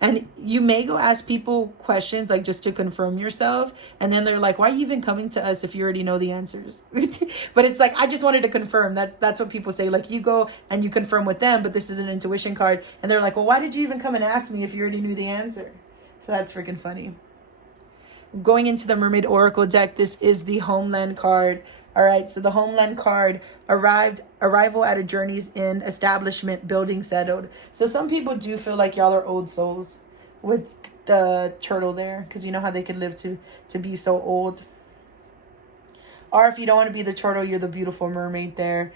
And you may go ask people questions, like, just to confirm yourself. And then they're like, why are you even coming to us if you already know the answers? But it's like, I just wanted to confirm. That's what people say. Like, you go and you confirm with them, but this is an intuition card. And they're like, well, why did you even come and ask me if you already knew the answer? So that's freaking funny. Going into the Mermaid Oracle deck, this is the Homeland card. All right, so the Homeland card, arrival at a journey's end, establishment, building settled. So some people do feel like y'all are old souls with the turtle there, because you know how they could live to be so old. Or if you don't want to be the turtle, you're the beautiful mermaid there,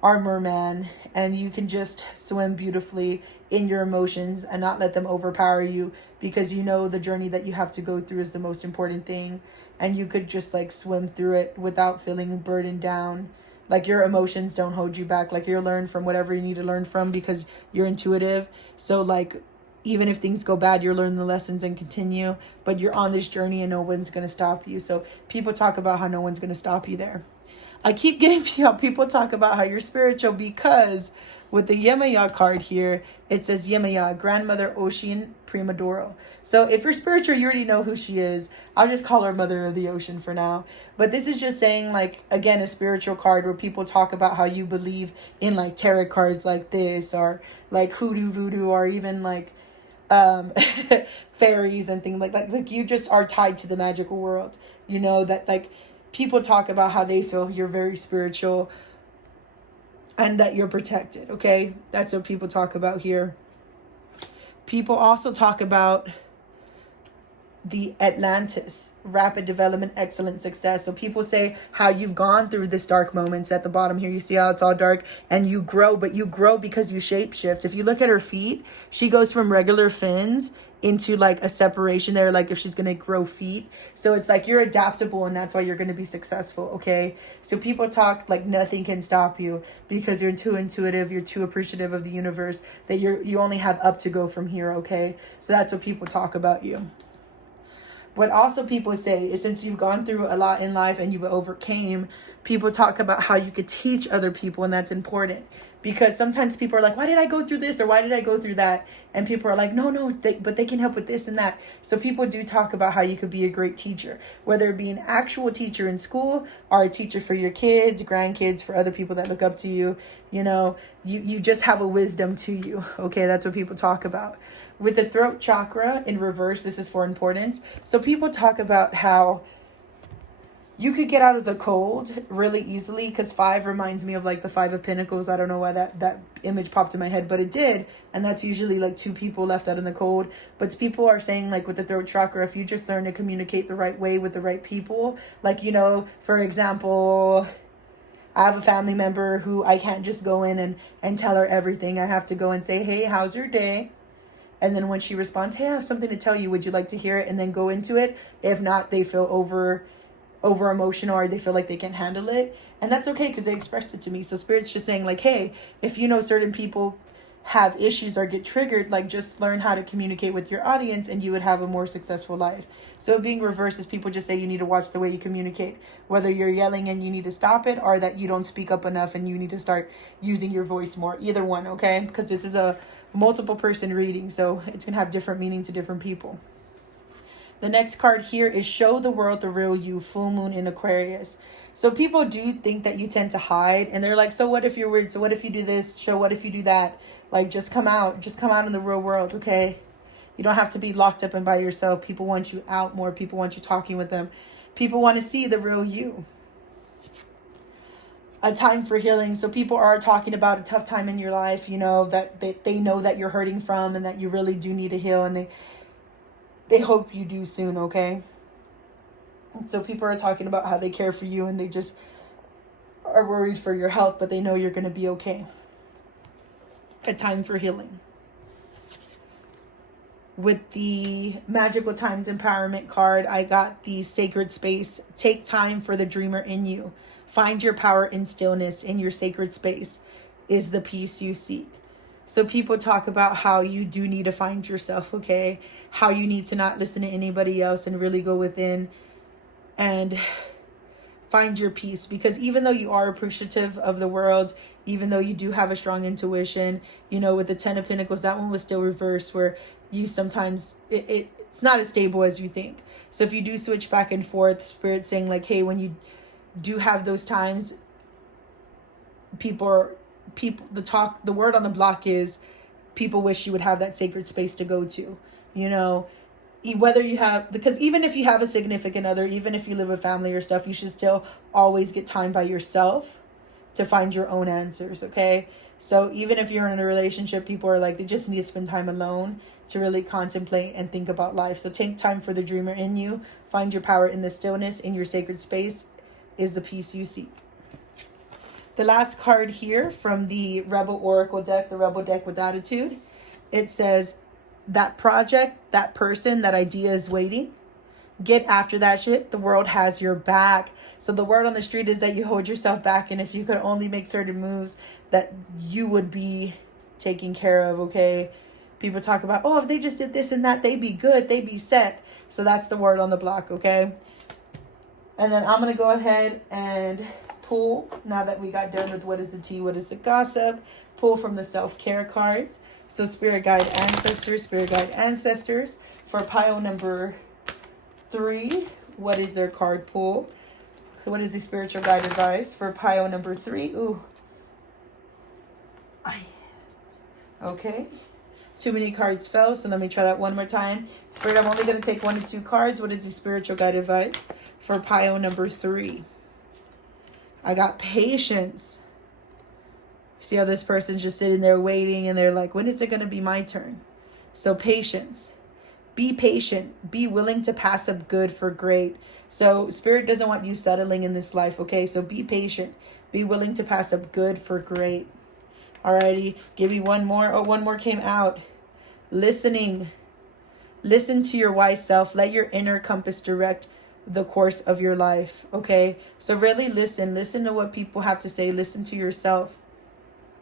or merman, and you can just swim beautifully in your emotions and not let them overpower you, because you know the journey that you have to go through is the most important thing. And you could just like swim through it without feeling burdened down. Like, your emotions don't hold you back. Like, you'll learn from whatever you need to learn from, because you're intuitive. So like, even if things go bad, you'll learn the lessons and continue. But you're on this journey and no one's going to stop you. So people talk about how no one's going to stop you there. I keep getting people talk about how you're spiritual, because with the Yemaya card here, it says Yemaya, Grandmother Ocean Prima Doral. So if you're spiritual, you already know who she is. I'll just call her Mother of the Ocean for now. But this is just saying, like, again, a spiritual card where people talk about how you believe in like tarot cards like this, or like hoodoo voodoo, or even like fairies and things like that. Like, you just are tied to the magical world. You know that, like, people talk about how they feel you're very spiritual and that you're protected, okay? That's what people talk about here. People also talk about the Atlantis, rapid development, excellent success. So people say how you've gone through this dark moments at the bottom here. You see how it's all dark, and you grow, but you grow because you shapeshift. If you look at her feet, she goes from regular fins into like a separation there, like if she's going to grow feet. So it's like you're adaptable, and that's why you're going to be successful, okay? So people talk like nothing can stop you because you're too intuitive, you're too appreciative of the universe, that you only have up to go from here, okay? So that's what people talk about you. What also people say is, since you've gone through a lot in life and you've overcame, people talk about how you could teach other people, and that's important. Because sometimes people are like, why did I go through this, or why did I go through that? And people are like, no, but they can help with this and that. So people do talk about how you could be a great teacher, whether it be an actual teacher in school or a teacher for your kids, grandkids, for other people that look up to you. You know, you just have a wisdom to you. Okay, that's what people talk about. With the throat chakra in reverse, this is for importance. So people talk about how you could get out of the cold really easily, because 5 reminds me of like the 5 of Pentacles. I don't know why that image popped in my head, but it did. And that's usually like 2 people left out in the cold. But people are saying, like with the throat chakra, if you just learn to communicate the right way with the right people, like, you know, for example, I have a family member who I can't just go in and tell her everything. I have to go and say, hey, how's your day? And then when she responds, hey, I have something to tell you, would you like to hear it? And then go into it. If not, they feel over emotional, or they feel like they can't handle it. And that's okay, because they expressed it to me. So Spirit's just saying like, hey, if you know certain people have issues or get triggered, like just learn how to communicate with your audience and you would have a more successful life. So being reversed is people just say you need to watch the way you communicate, whether you're yelling and you need to stop it, or that you don't speak up enough and you need to start using your voice more. Either one, okay? Because this is a multiple person reading, so it's gonna have different meaning to different people. The next card here is show the world the real you, full moon in Aquarius. So people do think that you tend to hide, and they're like, so what if you're weird? So what if you do this? So what if you do that? Like, just come out in the real world, okay? You don't have to be locked up and by yourself. People want you out more. People want you talking with them. People want to see the real you. A time for healing. So people are talking about a tough time in your life, you know, that they know that you're hurting from, and that you really do need to heal, and they hope you do soon, okay? So people are talking about how they care for you, and they just are worried for your health, but they know you're going to be okay. A time for healing. With the Magical Times Empowerment card, I got the Sacred Space. Take time for the dreamer in you. Find your power in stillness. In your sacred space is the peace you seek. So people talk about how you do need to find yourself, okay? How you need to not listen to anybody else and really go within and find your peace. Because even though you are appreciative of the world, even though you do have a strong intuition, you know, with the 10 of Pentacles, that one was still reversed, where you sometimes, it's not as stable as you think. So if you do switch back and forth, Spirit's saying like, hey, when you do have those times, the word on the block is people wish you would have that sacred space to go to, you know, whether you have, because even if you have a significant other, even if you live with family or stuff, you should still always get time by yourself to find your own answers, okay? So even if you're in a relationship, people are like, they just need to spend time alone to really contemplate and think about life. So take time for the dreamer in you. Find your power in the stillness. In your sacred space is the peace you seek. The last card here from the Rebel Oracle deck, the Rebel deck with attitude, it says, that project, that person, that idea is waiting. Get after that shit. The world has your back. So the word on the street is that you hold yourself back, and if you could only make certain moves, that you would be taken care of, okay? People talk about, oh, if they just did this and that, they'd be good, they'd be set. So that's the word on the block, okay? And then I'm going to go ahead and pull, now that we got done with what is the tea, what is the gossip, pull from the self-care cards. So Spirit Guide Ancestors, for pile number 3, what is their card pull? What is the spiritual guide advice for pile number 3? Ooh. Okay. Too many cards fell, so let me try that one more time. Spirit, I'm only going to take 1 to 2 cards. What is the spiritual guide advice for pile number 3? I got patience. See how this person's just sitting there waiting, and they're like, when is it going to be my turn? So patience. Be patient. Be willing to pass up good for great. So Spirit doesn't want you settling in this life, okay? So be patient. Be willing to pass up good for great. Alrighty, give me one more. Oh, one more came out. Listening. Listen to your wise self. Let your inner compass direct the course of your life. Okay, so really listen to what people have to say. Listen to yourself.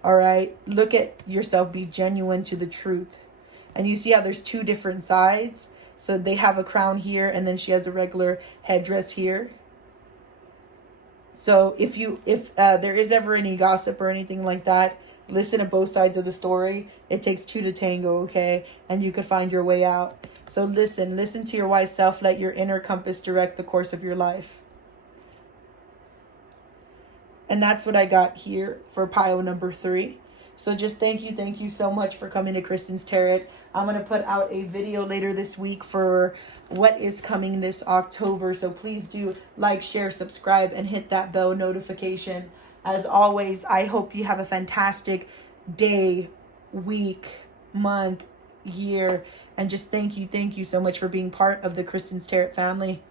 All right, look at yourself. Be genuine to the truth. And you see how there's two different sides. So they have a crown here, and then she has a regular headdress here. So if there is ever any gossip or anything like that, listen to both sides of the story. It takes two to tango, okay? And you could find your way out. So listen to your wise self. Let your inner compass direct the course of your life. And that's what I got here for pile number 3. So just thank you so much for coming to Kristen's Tarot. I'm going to put out a video later this week for what is coming this October. So please do like, share, subscribe, and hit that bell notification. As always, I hope you have a fantastic day, week, month, year. And just thank you so much for being part of the Kristen's Tarot family.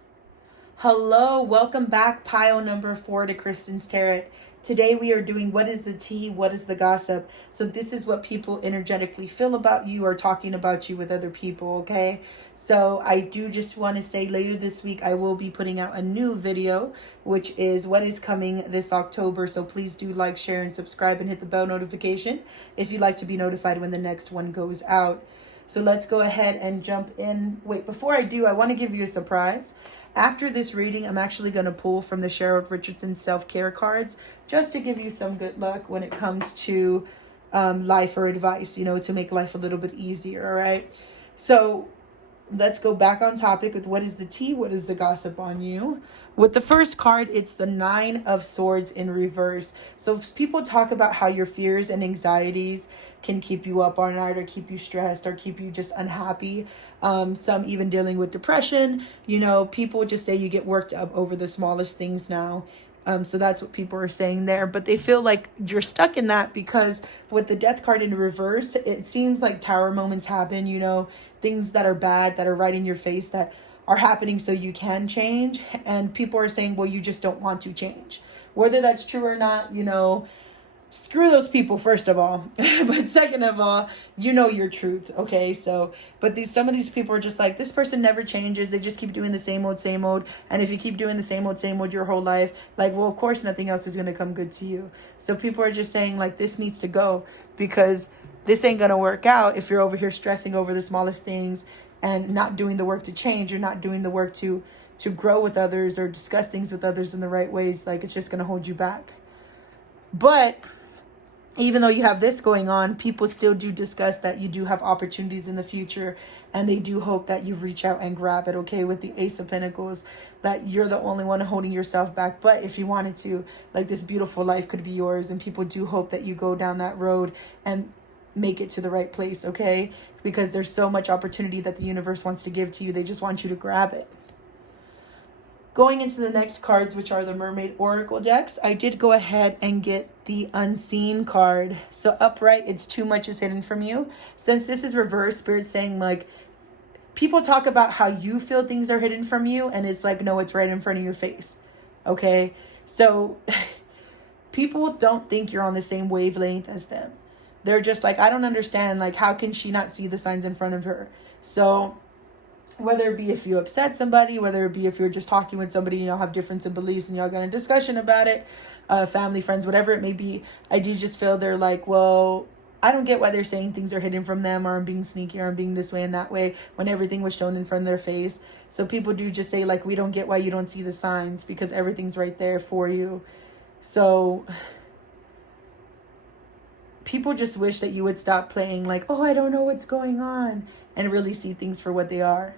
Hello, welcome back. Pile number 4 to Kristen's Tarot. Today we are doing what is the tea, what is the gossip. So this is what people energetically feel about you or talking about you with other people, okay? So I do just want to say later this week I will be putting out a new video, which is what is coming this October. So please do like, share, and subscribe, and hit the bell notification if you'd like to be notified when the next one goes out. So let's go ahead and jump in. Wait, before I do, I want to give you a surprise. After this reading, I'm actually going to pull from the Cheryl Richardson self-care cards just to give you some good luck when it comes to life or advice, you know, to make life a little bit easier, all right? So let's go back on topic with what is the tea, what is the gossip on you. With the first card, it's the 9 of Swords in reverse. So people talk about how your fears and anxieties can keep you up all night or keep you stressed or keep you just unhappy. Some even dealing with depression. You know, people just say you get worked up over the smallest things now. So that's what people are saying there. But they feel like you're stuck in that because with the Death card in reverse, it seems like tower moments happen, you know, things that are bad, that are right in your face, that are happening so you can change. And people are saying, well, you just don't want to change. Whether that's true or not, you know, screw those people, first of all. But second of all, you know your truth, okay? So, but some of these people are just like, this person never changes. They just keep doing the same old. And if you keep doing the same old your whole life, like, well, of course, nothing else is going to come good to you. So people are just saying, like, this needs to go because this ain't going to work out if you're over here stressing over the smallest things and not doing the work to change. You're not doing the work to grow with others or discuss things with others in the right ways. Like, it's just going to hold you back. But even though you have this going on, people still do discuss that you do have opportunities in the future, and they do hope that you reach out and grab it, okay? With the Ace of Pentacles, that you're the only one holding yourself back. But if you wanted to, like, this beautiful life could be yours, and people do hope that you go down that road and make it to the right place, okay? Because there's so much opportunity that the universe wants to give to you. They just want you to grab it. Going into the next cards, which are the Mermaid Oracle decks, I did go ahead and get the Unseen card. So upright, it's too much is hidden from you. Since this is reverse, Spirit's saying, like, people talk about how you feel things are hidden from you, and it's like, no, it's right in front of your face, okay? So people don't think you're on the same wavelength as them. They're just like, I don't understand, like, how can she not see the signs in front of her? So whether it be if you upset somebody, whether it be if you're just talking with somebody and y'all have difference in beliefs and y'all got a discussion about it, family, friends, whatever it may be, I do just feel they're like, well, I don't get why they're saying things are hidden from them, or I'm being sneaky, or I'm being this way and that way, when everything was shown in front of their face. So people do just say, like, we don't get why you don't see the signs, because everything's right there for you. So people just wish that you would stop playing like, oh, I don't know what's going on, and really see things for what they are.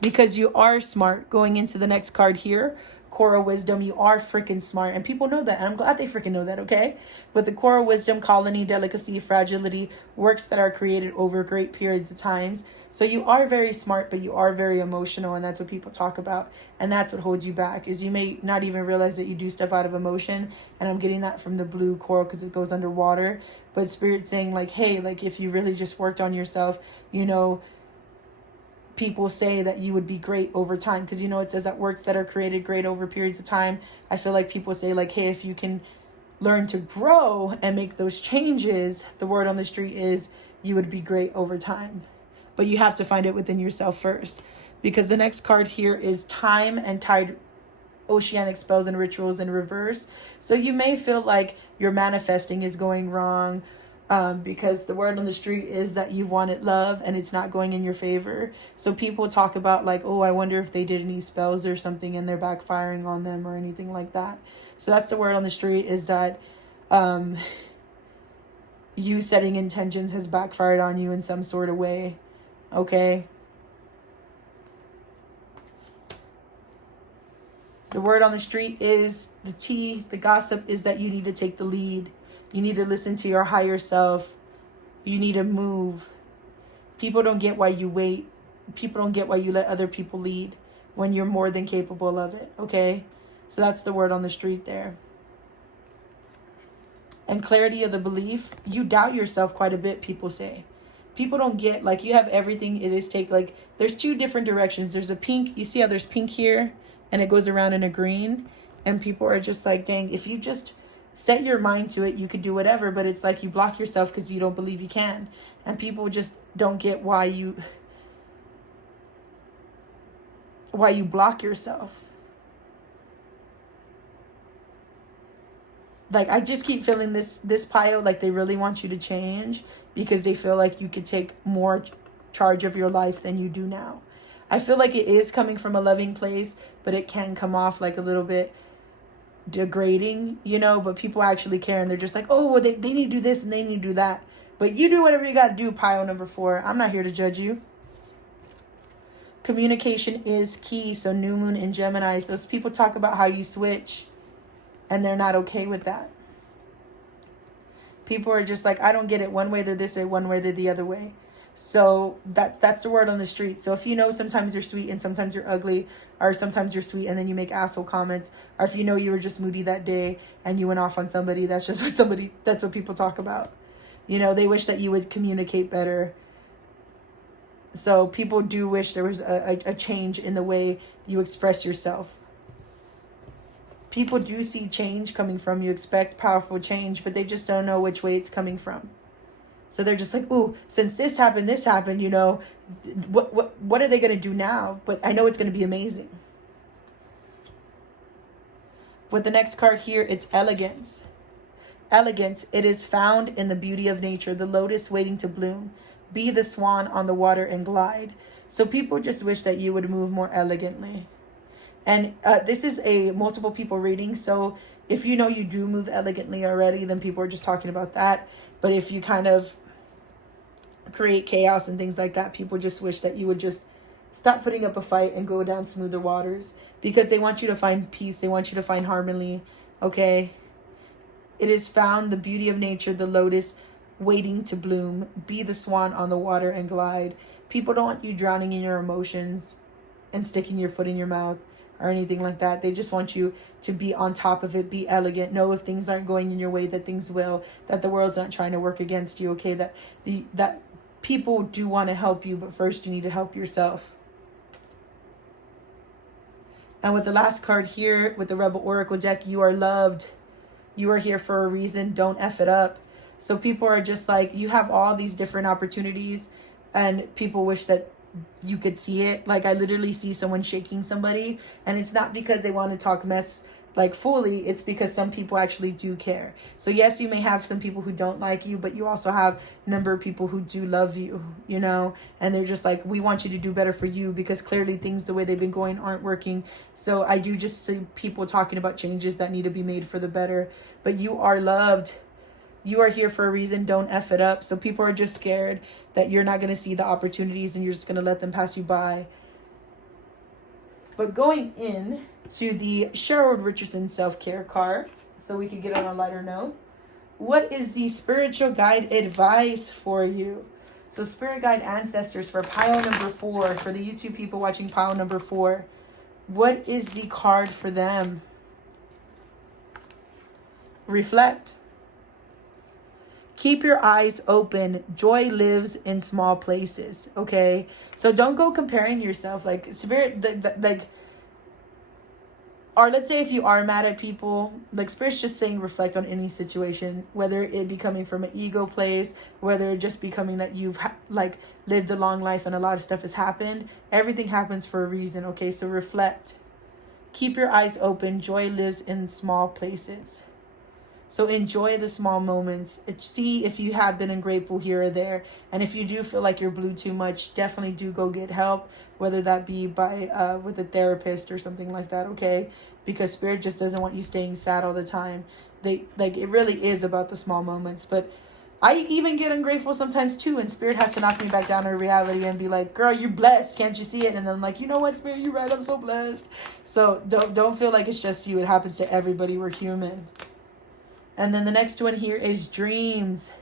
Because you are smart. Going into the next card here, Core of Wisdom, you are freaking smart. And people know that. And I'm glad they freaking know that, okay? With the Core of Wisdom, colony, delicacy, fragility, works that are created over great periods of times. So you are very smart, but you are very emotional. And that's what people talk about. And that's what holds you back, is you may not even realize that you do stuff out of emotion. And I'm getting that from the blue coral because it goes underwater. But Spirit's saying, like, hey, like, if you really just worked on yourself, you know, people say that you would be great over time, because, you know, it says that works that are created great over periods of time. I feel like people say, like, hey, if you can learn to grow and make those changes, the word on the street is you would be great over time. but you have to find it within yourself first. Because the next card here is Time and Tide, Oceanic Spells and Rituals in reverse. So you may feel like your manifesting is going wrong, because the word on the street is that you've wanted love and it's not going in your favor. So people talk about like, oh, I wonder if they did any spells or something and they're backfiring on them or anything like that. So that's the word on the street, is that you setting intentions has backfired on you in some sort of way. Okay. The word on the street is the tea. The gossip is that you need to take the lead. You need to listen to your higher self. You need to move. People don't get why you wait. People don't get why you let other people lead when you're more than capable of it. Okay. So that's the word on the street there. And clarity of the belief. You doubt yourself quite a bit, people say. People don't get, like, you have everything it is take. Like, there's two different directions. There's a pink. You see how there's pink here and it goes around in a green. And people are just like, dang, if you just set your mind to it, you could do whatever. But it's like you block yourself because you don't believe you can. And people just don't get why you block yourself. Like, I just keep feeling this pile, like they really want you to change because they feel like you could take more charge of your life than you do now. I feel like it is coming from a loving place, but it can come off like a little bit degrading, you know, but people actually care and they're just like, oh, well, they need to do this and they need to do that. But you do whatever you got to do, pile number 4. I'm not here to judge you. Communication is key. So new moon in Gemini. So people talk about how you switch and they're not okay with that. People are just like, I don't get it. One way they're this way, one way they're the other way. So that's the word on the street. So if you know sometimes you're sweet and sometimes you're ugly, or sometimes you're sweet and then you make asshole comments, or if you know you were just moody that day and you went off on somebody, that's what people talk about. You know, they wish that you would communicate better. So people do wish there was a change in the way you express yourself. People do see change coming from you, expect powerful change, but they just don't know which way it's coming from. So they're just like, ooh, since this happened, you know, what are they going to do now? But I know it's going to be amazing. With the next card here, it's elegance. Elegance, it is found in the beauty of nature, the lotus waiting to bloom. Be the swan on the water and glide. So people just wish that you would move more elegantly. And this is a multiple people reading. So if you know you do move elegantly already, then people are just talking about that. But if you kind of create chaos and things like that, people just wish that you would just stop putting up a fight and go down smoother waters, because they want you to find peace. They want you to find harmony. Okay. It is found the beauty of nature, the lotus waiting to bloom. Be the swan on the water and glide. People don't want you drowning in your emotions and sticking your foot in your mouth or anything like that. They just want you to be on top of it, be elegant, know if things aren't going in your way that things will, that the world's not trying to work against you, okay? That people do want to help you, but first you need to help yourself. And with the last card here, with the Rebel Oracle deck, you are loved. You are here for a reason. Don't F it up. So people are just like, you have all these different opportunities and people wish that you could see it. Like, I literally see someone shaking somebody, and it's not because they want to talk mess like fully. It's because some people actually do care. So yes, you may have some people who don't like you, but you also have a number of people who do love you, you know, and they're just like, we want you to do better for you, because clearly things the way they've been going aren't working. So I do just see people talking about changes that need to be made for the better, but you are loved. You are here for a reason. Don't F it up. So people are just scared that you're not going to see the opportunities and you're just going to let them pass you by. But going in to the Sherwood Richardson self-care cards, so we can get on a lighter note. What is the spiritual guide advice for you? So spirit guide ancestors for pile number 4, for the YouTube people watching pile number 4. What is the card for them? Reflect. Keep your eyes open. Joy lives in small places. Okay. So don't go comparing yourself. Like spirit, like or let's say if you are mad at people, like Spirit's just saying reflect on any situation, whether it be coming from an ego place, whether it just be coming that you've like lived a long life and a lot of stuff has happened. Everything happens for a reason, okay? So reflect. Keep your eyes open. Joy lives in small places. So enjoy the small moments. See if you have been ungrateful here or there. And if you do feel like you're blue too much, definitely do go get help, whether that be by with a therapist or something like that, okay? Because Spirit just doesn't want you staying sad all the time. It really is about the small moments. But I even get ungrateful sometimes too, and Spirit has to knock me back down to reality and be like, girl, you're blessed. Can't you see it? And then I'm like, you know what, Spirit, you're right. I'm so blessed. So don't feel like it's just you. It happens to everybody. We're human. And then the next one here is dreams.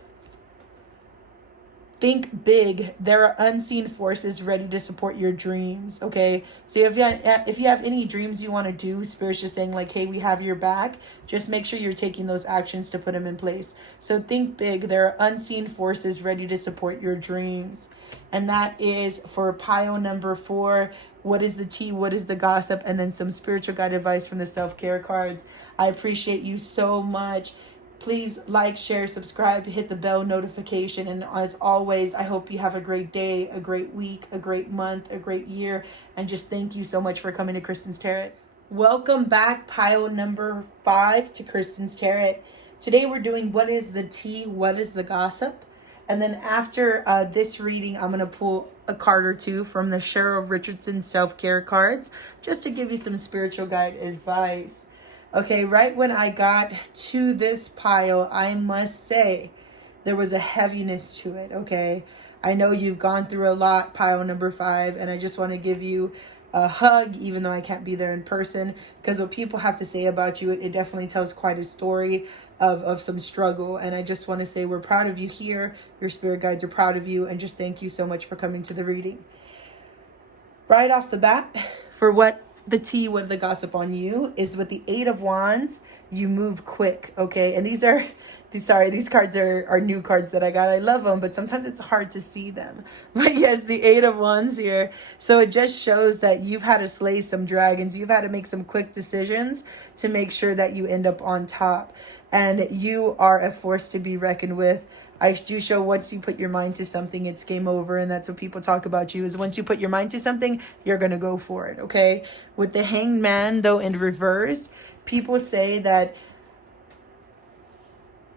Think big. There are unseen forces ready to support your dreams, okay? So if you have any dreams you want to do, Spirit's just saying like, hey, we have your back. Just make sure you're taking those actions to put them in place. So think big. There are unseen forces ready to support your dreams. And that is for pile number 4. What is the tea? What is the gossip? And then some spiritual guide advice from the self-care cards. I appreciate you so much. Please like, share, subscribe, hit the bell notification. And as always, I hope you have a great day, a great week, a great month, a great year. And just thank you so much for coming to Kristen's Tarot. Welcome back, pile number 5 to Kristen's Tarot. Today we're doing what is the tea? What is the gossip? And then after this reading, I'm going to pull a card or two from the Cheryl Richardson self-care cards just to give you some spiritual guide advice. Okay, right when I got to this pile, I must say there was a heaviness to it, okay? I know you've gone through a lot, pile number 5, and I just want to give you a hug, even though I can't be there in person, because what people have to say about you, it definitely tells quite a story of some struggle. And I just want to say we're proud of you here. Your spirit guides are proud of you, and just thank you so much for coming to the reading. Right off the bat, for what the tea, what the gossip on you is with the 8 of Wands, you move quick, okay? And these cards are new cards that I got. I love them, but sometimes it's hard to see them. But yes, the 8 of Wands here. So it just shows that you've had to slay some dragons. You've had to make some quick decisions to make sure that you end up on top. And you are a force to be reckoned with. I do show once you put your mind to something, it's game over. And that's what people talk about you, is once you put your mind to something, you're going to go for it, okay? With the Hanged Man, though, in reverse, people say that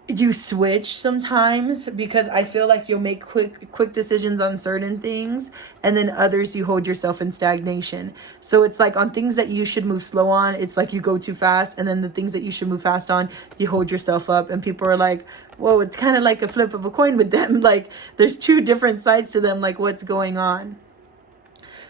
you switch sometimes, because I feel like you'll make quick decisions on certain things, and then others you hold yourself in stagnation. So it's like on things that you should move slow on, it's like you go too fast, and then the things that you should move fast on, you hold yourself up. And people are like, whoa, it's kind of like a flip of a coin with them. Like there's two different sides to them, like what's going on.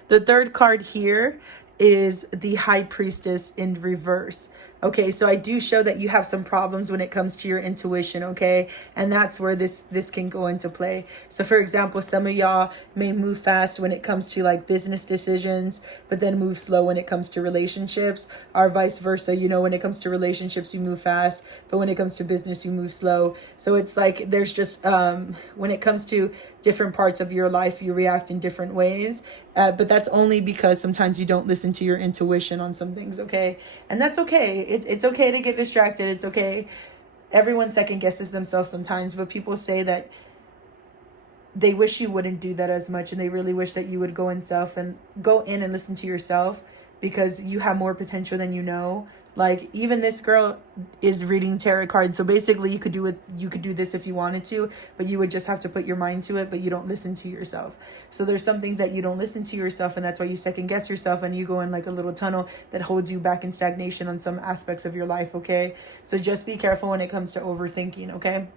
The third card here is the High Priestess in reverse. Okay, so I do show that you have some problems when it comes to your intuition, okay? And that's where this can go into play. So for example, some of y'all may move fast when it comes to like business decisions, but then move slow when it comes to relationships, or vice versa. You know, when it comes to relationships, you move fast, but when it comes to business, you move slow. So it's like there's just, when it comes to different parts of your life, you react in different ways. But that's only because sometimes you don't listen to your intuition on some things, okay? And that's okay. It's okay to get distracted. It's okay. Everyone second guesses themselves sometimes, but people say that they wish you wouldn't do that as much, and they really wish that you would go in and listen to yourself, because you have more potential than you know. Like even this girl is reading tarot cards. So basically you could do this if you wanted to, but you would just have to put your mind to it, but you don't listen to yourself. So there's some things that you don't listen to yourself, and that's why you second guess yourself, and you go in like a little tunnel that holds you back in stagnation on some aspects of your life, okay? So just be careful when it comes to overthinking, okay?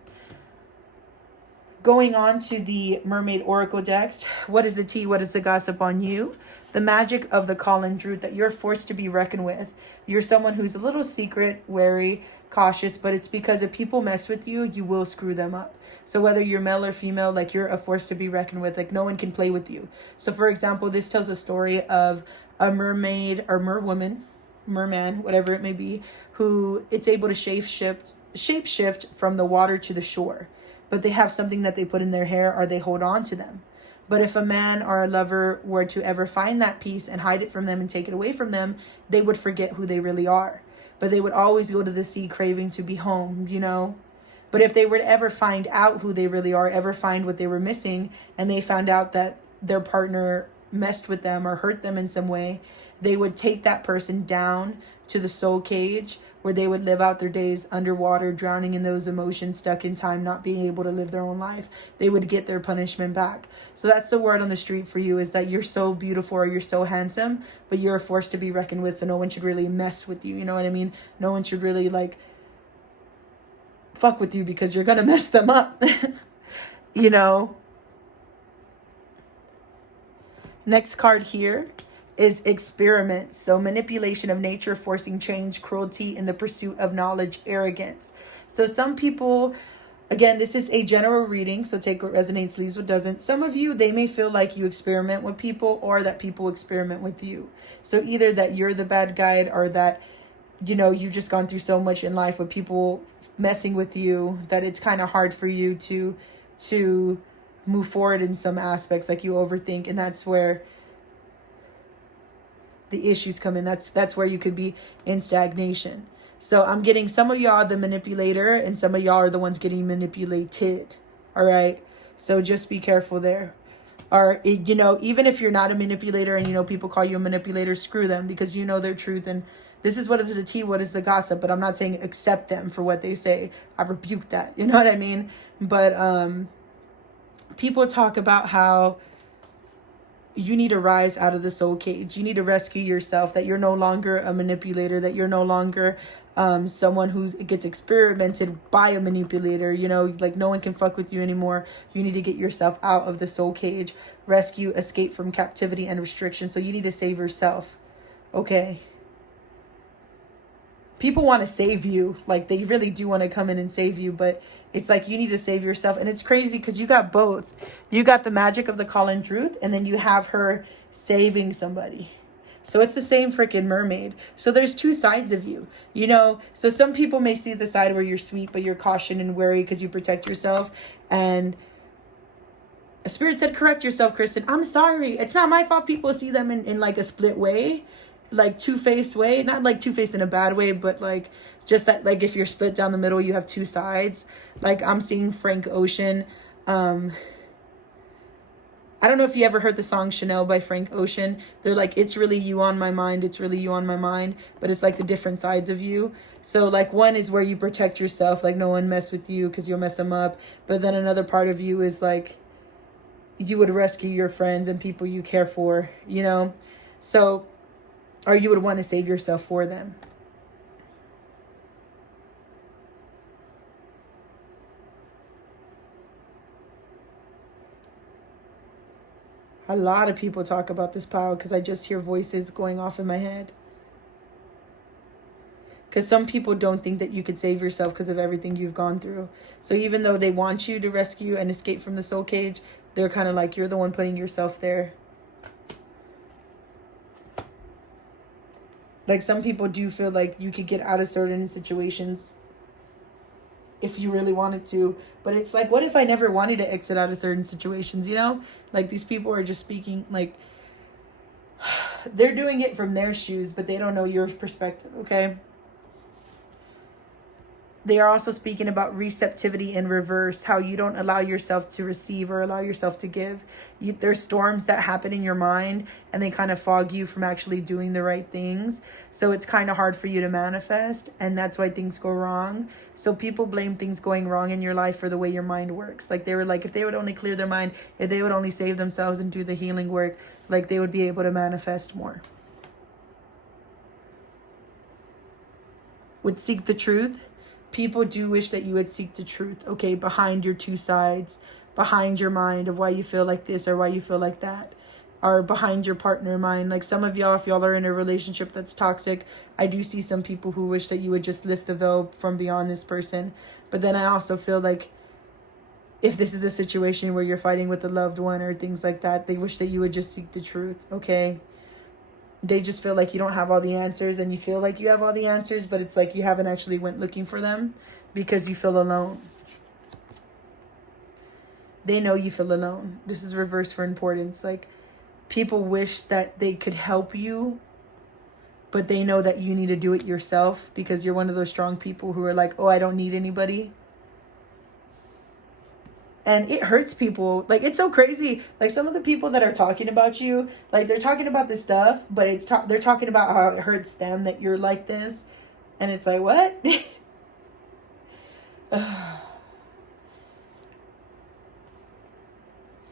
Going on to the Mermaid Oracle decks, what is the tea? What is the gossip on you? The magic of the Colin Druth, that you're forced to be reckoned with. You're someone who's a little secret, wary, cautious, but it's because if people mess with you, you will screw them up. So whether you're male or female, like you're a force to be reckoned with. Like no one can play with you. So for example, this tells a story of a mermaid or merwoman, merman, whatever it may be, who it's able to shape shift from the water to the shore. But they have something that they put in their hair, or they hold on to them. But if a man or a lover were to ever find that peace and hide it from them and take it away from them, they would forget who they really are. But they would always go to the sea craving to be home, you know? But if they were to ever find out who they really are, ever find what they were missing, and they found out that their partner messed with them or hurt them in some way, they would take that person down to the soul cage where they would live out their days underwater, drowning in those emotions, stuck in time, not being able to live their own life. They would get their punishment back. So that's the word on the street for you, is that you're so beautiful or you're so handsome, but you're a force to be reckoned with. So no one should really mess with you. You know what I mean? No one should really fuck with you because you're going to mess them up. You know? Next card here is experiment. So manipulation of nature, forcing change, cruelty in the pursuit of knowledge, arrogance. So some people, again, this is a general reading, so take what resonates, leaves what doesn't. Some of you, they may feel like you experiment with people or that people experiment with you. So either that you're the bad guy or that, you know, you've just gone through so much in life with people messing with you that it's kind of hard for you to move forward in some aspects, like you overthink, and that's where the issues come in. That's where you could be in stagnation. So I'm getting some of y'all the manipulator and some of y'all are the ones getting manipulated. All right. So just be careful there. Or, you know, even if you're not a manipulator and, you know, people call you a manipulator, screw them, because you know their truth. And this is what is the tea, what is the gossip. But I'm not saying accept them for what they say. I rebuke that. You know what I mean? But people talk about how you need to rise out of the soul cage. You need to rescue yourself, that you're no longer a manipulator, that you're no longer someone who gets experimented by a manipulator. You know, like no one can fuck with you anymore. You need to get yourself out of the soul cage, rescue, escape from captivity and restriction. So you need to save yourself. Okay. People want to save you. Like they really do want to come in and save you, but it's like you need to save yourself. And it's crazy because you got both. You got the magic of the Colin Truth, and then you have her saving somebody. So it's the same freaking mermaid. So there's two sides of you, you know. So some people may see the side where you're sweet, but you're cautioned and wary because you protect yourself. And Spirit said, correct yourself, Kristen. I'm sorry. It's not my fault people see them in like a split way, like two-faced way. Not like two-faced in a bad way, but like just that, like if you're split down the middle, you have two sides. Like I'm seeing Frank Ocean. I don't know if you ever heard the song Chanel by Frank Ocean. They're like, it's really you on my mind. It's really you on my mind. But it's like the different sides of you. So like one is where you protect yourself. Like no one mess with you because you'll mess them up. But then another part of you is like you would rescue your friends and people you care for, you know. So, or you would want to save yourself for them. A lot of people talk about this pile because I just hear voices going off in my head. Because some people don't think that you could save yourself because of everything you've gone through. So even though they want you to rescue and escape from the soul cage, they're kind of like, you're the one putting yourself there. Like some people do feel like you could get out of certain situations if you really wanted to. But it's like, what if I never wanted to exit out of certain situations, you know? Like these people are just speaking, like, they're doing it from their shoes, but they don't know your perspective, okay? They are also speaking about receptivity in reverse, how you don't allow yourself to receive or allow yourself to give. There's storms that happen in your mind and they kind of fog you from actually doing the right things. So it's kind of hard for you to manifest, and that's why things go wrong. So people blame things going wrong in your life for the way your mind works. Like they were like, if they would only clear their mind, if they would only save themselves and do the healing work, like they would be able to manifest more. Would seek the truth. People do wish that you would seek the truth, okay, behind your two sides, behind your mind of why you feel like this or why you feel like that, or behind your partner mind. Like some of y'all, if y'all are in a relationship that's toxic, I do see some people who wish that you would just lift the veil from beyond this person. But then I also feel like if this is a situation where you're fighting with a loved one or things like that, they wish that you would just seek the truth, okay? They just feel like you don't have all the answers, and you feel like you have all the answers, but it's like you haven't actually went looking for them because you feel alone. they know you feel alone. This is reverse for importance. Like, people wish that they could help you, but they know that you need to do it yourself because you're one of those strong people who are like, oh, I don't need anybody. And it hurts people. Like, it's so crazy. Like, some of the people that are talking about you, like, they're talking about this stuff, but they're talking about how it hurts them that you're like this. And it's like, what?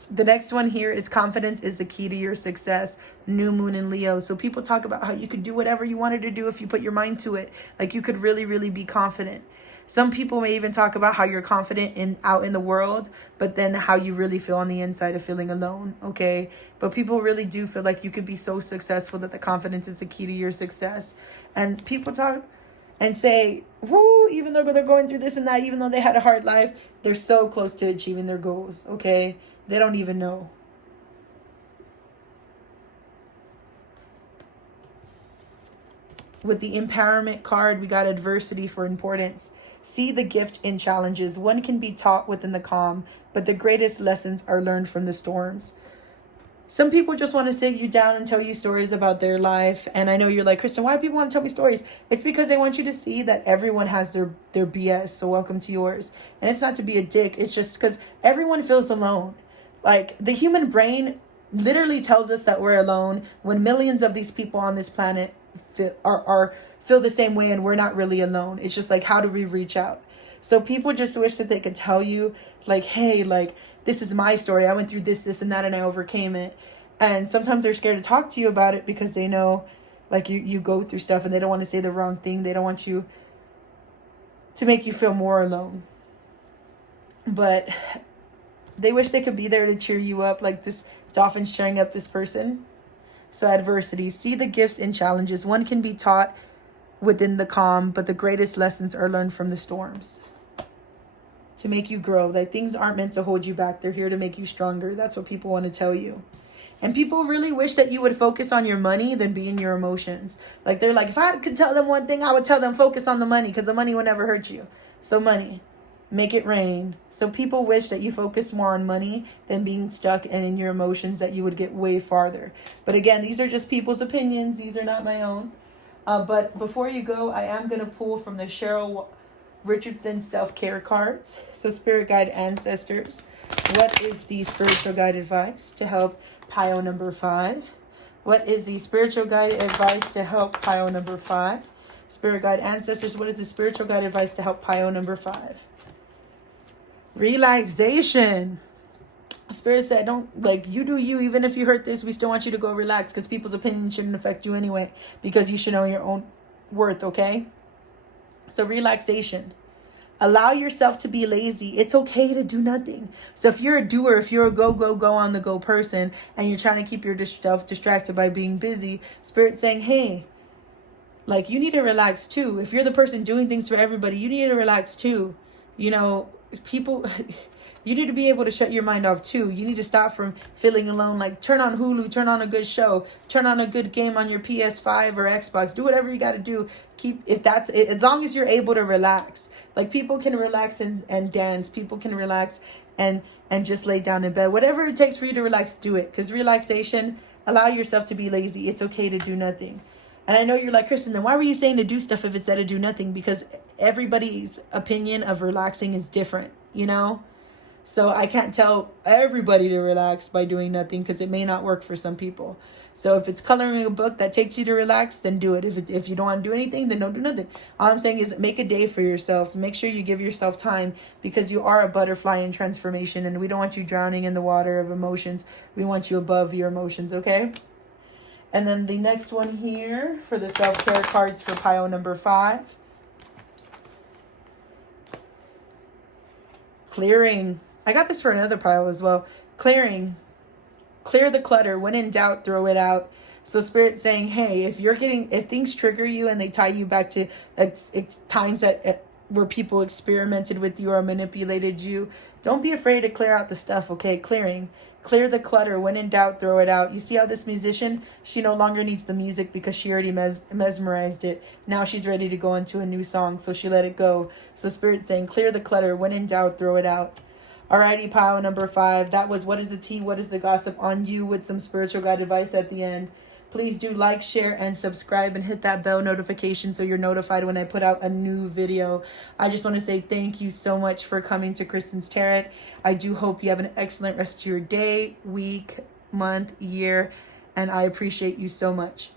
The next one here is confidence is the key to your success. New moon in Leo. So people talk about how you could do whatever you wanted to do if you put your mind to it. Like, you could really, really be confident. Some people may even talk about how you're confident out in the world, but then how you really feel on the inside of feeling alone, okay? But people really do feel like you could be so successful that the confidence is the key to your success. And people talk and say, whoo, even though they're going through this and that, even though they had a hard life, they're so close to achieving their goals, okay? They don't even know. With the empowerment card, we got adversity for importance. See the gift in challenges. One can be taught within the calm, but the greatest lessons are learned from the storms. Some people just want to sit you down and tell you stories about their life. And I know you're like, Kristen, why do people want to tell me stories? It's because they want you to see that everyone has their BS. So welcome to yours. And it's not to be a dick. It's just because everyone feels alone. Like, the human brain literally tells us that we're alone when millions of these people on this planet feel the same way, and we're not really alone. It's just like, how do we reach out? So people just wish that they could tell you, like, hey, like, this is my story. I went through this, and that, and I overcame it. And sometimes they're scared to talk to you about it because they know, like, you go through stuff and they don't want to say the wrong thing. They don't want you to make you feel more alone. But they wish they could be there to cheer you up, like this dolphin's cheering up this person. So adversity. See the gifts in challenges. One can be taught within the calm, but the greatest lessons are learned from the storms. To make you grow. Like, things aren't meant to hold you back. They're here to make you stronger. That's what people want to tell you. And people really wish that you would focus on your money than be in your emotions. Like, they're like, if I could tell them one thing, I would tell them focus on the money, because the money will never hurt you. So money. Make it rain. So people wish that you focus more on money than being stuck and in your emotions, that you would get way farther. But again, these are just people's opinions. These are not my own. But before you go, I am going to pull from the Cheryl Richardson self-care cards. So spirit guide ancestors, what is the spiritual guide advice to help pile number 5? What is the spiritual guide advice to help pile number 5? Spirit guide ancestors, what is the spiritual guide advice to help pile number 5? Relaxation. Spirit said, don't, like, you do you. Even if you hurt this, we still want you to go relax, because people's opinions shouldn't affect you anyway, because you should know your own worth, okay? So relaxation. Allow yourself to be lazy. It's okay to do nothing. So if you're a doer, if you're a go on the go person, and you're trying to keep yourself distracted by being busy, Spirit's saying, hey, like, you need to relax too. If you're the person doing things for everybody, you need to relax too. You know, people, you need to be able to shut your mind off too. You need to stop from feeling alone. Like, turn on Hulu, turn on a good show, turn on a good game on your PS5 or Xbox. Do whatever you got to do. As long as you're able to relax. Like, people can relax and dance. People can relax and just lay down in bed. Whatever it takes for you to relax, do it. Because relaxation, allow yourself to be lazy. It's okay to do nothing. And I know you're like, Kristen, then why were you saying to do stuff if it said to do nothing? Because everybody's opinion of relaxing is different, you know? So I can't tell everybody to relax by doing nothing, because it may not work for some people. So if it's coloring a book that takes you to relax, then do it. If you don't want to do anything, then don't do nothing. All I'm saying is make a day for yourself. Make sure you give yourself time, because you are a butterfly in transformation, and we don't want you drowning in the water of emotions. We want you above your emotions, okay? And then the next one here for the self-care cards for pile number 5. Clearing. I got this for another pile as well. Clearing. Clear the clutter. When in doubt, throw it out. So Spirit's saying, hey, if things trigger you and they tie you back to times where people experimented with you or manipulated you, don't be afraid to clear out the stuff, okay? Clearing. Clear the clutter. When in doubt, throw it out. You see how this musician, she no longer needs the music because she already mesmerized it. Now she's ready to go into a new song, so she let it go. So Spirit's saying, clear the clutter. When in doubt, throw it out. Alrighty, pile number 5. That was what is the tea, what is the gossip on you, with some spiritual guide advice at the end. Please do like, share, and subscribe, and hit that bell notification so you're notified when I put out a new video. I just want to say thank you so much for coming to Kristen's Tarot. I do hope you have an excellent rest of your day, week, month, year, and I appreciate you so much.